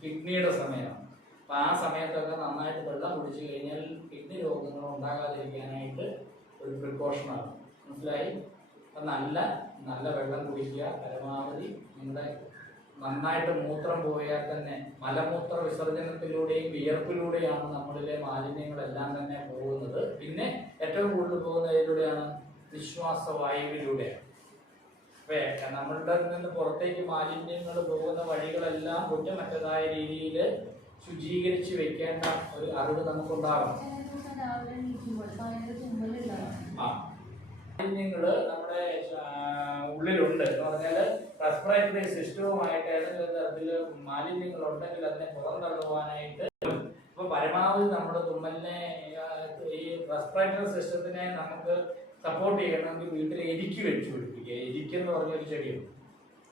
കിഡ്നിയുടെ സമയമാണ്. അപ്പൊ ആ സമയത്തൊക്കെ നന്നായിട്ട് വെള്ളം കുടിച്ചു കഴിഞ്ഞാൽ കിഡ്നി രോഗങ്ങൾ ഉണ്ടാകാതിരിക്കാനായിട്ട് ഒരു പ്രിക്കോഷനാണ്. മനസ്സിലായി? അപ്പൊ നല്ല വെള്ളം കുടിക്കുക. പരമാവധി നിങ്ങളുടെ നന്നായിട്ട് മൂത്രം പോയാൽ തന്നെ മലമൂത്ര വിസർജനത്തിലൂടെയും വിയർപ്പിലൂടെയാണ് നമ്മളിലെ മാലിന്യങ്ങളെല്ലാം തന്നെ പോകുന്നത്. പിന്നെ ഏറ്റവും കൂടുതൽ പോകുന്നതിലൂടെയാണ് നിശ്വാസവായുവിലൂടെയാണ്. നമ്മളുടെ നിന്ന് പുറത്തേക്ക് മാലിന്യങ്ങൾ പോകുന്ന വഴികളെല്ലാം കുറ്റമറ്റതായ രീതിയിൽ ശുചീകരിച്ച് വെക്കേണ്ട ഒരു അറിവ് നമുക്കുണ്ടാകണം. മാലിന്യങ്ങള് നമ്മുടെ ഉള്ളിലുണ്ട് എന്ന് പറഞ്ഞാൽ റെസ്പിറേറ്ററി സിസ്റ്റവുമായിട്ട് ഏതെങ്കിലും തരത്തിൽ മാലിന്യങ്ങൾ ഉണ്ടെങ്കിൽ അതിനെ പുറന്തള്ളുവാനായിട്ട് ഇപ്പൊ പരമാവധി നമ്മുടെ തുമ്മലിനെ ഈ റെസ്പിറേറ്ററി സിസ്റ്റത്തിനെ നമുക്ക് സപ്പോർട്ട് ചെയ്യണമെങ്കിൽ വീട്ടിൽ എരിക്ക് വെച്ച് പിടിപ്പിക്കുക. എരിക്ക് എന്ന് പറഞ്ഞൊരു ചെടിയുണ്ട്.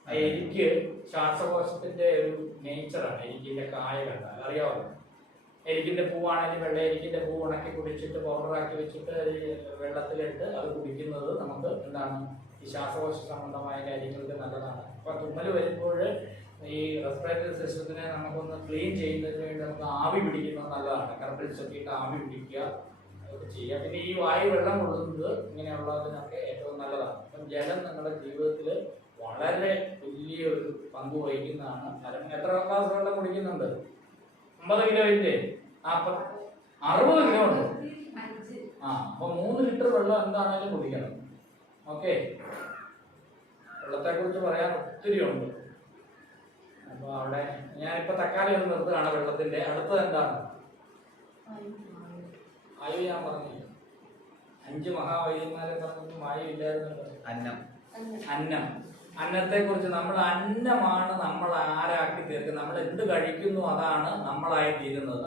ആ എരിക്ക് ശ്വാസകോശത്തിന്റെ ഒരു നേച്ചറാണ്. എരിക്കിന്റെ കായ കണ്ടാൽ അറിയാമല്ലോ. എരിക്കിന്റെ പൂവാണെങ്കിൽ വെള്ള എരിക്കിന്റെ പൂ ഉണക്കി കുടിച്ചിട്ട് പൗഡറാക്കി വെച്ചിട്ട് വെള്ളത്തിലിട്ട് അത് കുടിക്കുന്നത് നമുക്ക് എന്താണ് ഈ ശ്വാസകോശ സംബന്ധമായ കാര്യങ്ങൾക്ക് നല്ലതാണ്. അപ്പൊ തുമ്മൽ വരുമ്പോൾ ഈ റെസ്പിറേറ്ററി സിസ്റ്റത്തിനെ നമുക്കൊന്ന് ക്ലീൻ ചെയ്യുന്നതിന് വേണ്ടി നമുക്ക് ആവി പിടിക്കുന്നത് നല്ലതാണ്. കർപ്പിൾസൊക്കെ ഇട്ട് ആവി പിടിക്കുക, അതൊക്കെ ചെയ്യുക. പിന്നെ ഈ വായു വെള്ളം കൊള്ളുന്നത് ഇങ്ങനെയുള്ളതിനൊക്കെ ഏറ്റവും നല്ലതാണ്. അപ്പം ജലം നമ്മുടെ ജീവിതത്തിൽ വളരെ വലിയൊരു പങ്ക് വഹിക്കുന്നതാണ്. എത്ര ഗ്ലാസ് വെള്ളം കുടിക്കുന്നുണ്ട്? 50 കിലോ ഇല്ലേ? 60 കിലോ ഉണ്ട്. അപ്പൊ 3 ലിറ്റർ വെള്ളം എന്താണേലും കുടിക്കണം. ഓക്കെ, വെള്ളത്തെ കുറിച്ച് പറയാൻ ഒത്തിരി ഉണ്ട്. അപ്പൊ അവിടെ ഞാനിപ്പോ തക്കാളി ഒന്ന് നിർത്തുകയാണ്. വെള്ളത്തിന്റെ അടുത്തത് എന്താണ്? വായു. ഞാൻ പറഞ്ഞില്ല, 5 മഹാവൈദ്യന്മാരെ പറഞ്ഞൊന്നും വായു ഇല്ലായിരുന്നല്ലോ. അന്നം. അന്നത്തെ കുറിച്ച് നമ്മൾ അന്നമാണ് നമ്മൾ ആരാക്കി തീർക്കുന്നത്. നമ്മൾ എന്ത് കഴിക്കുന്നു അതാണ് നമ്മളായി തീരുന്നത്.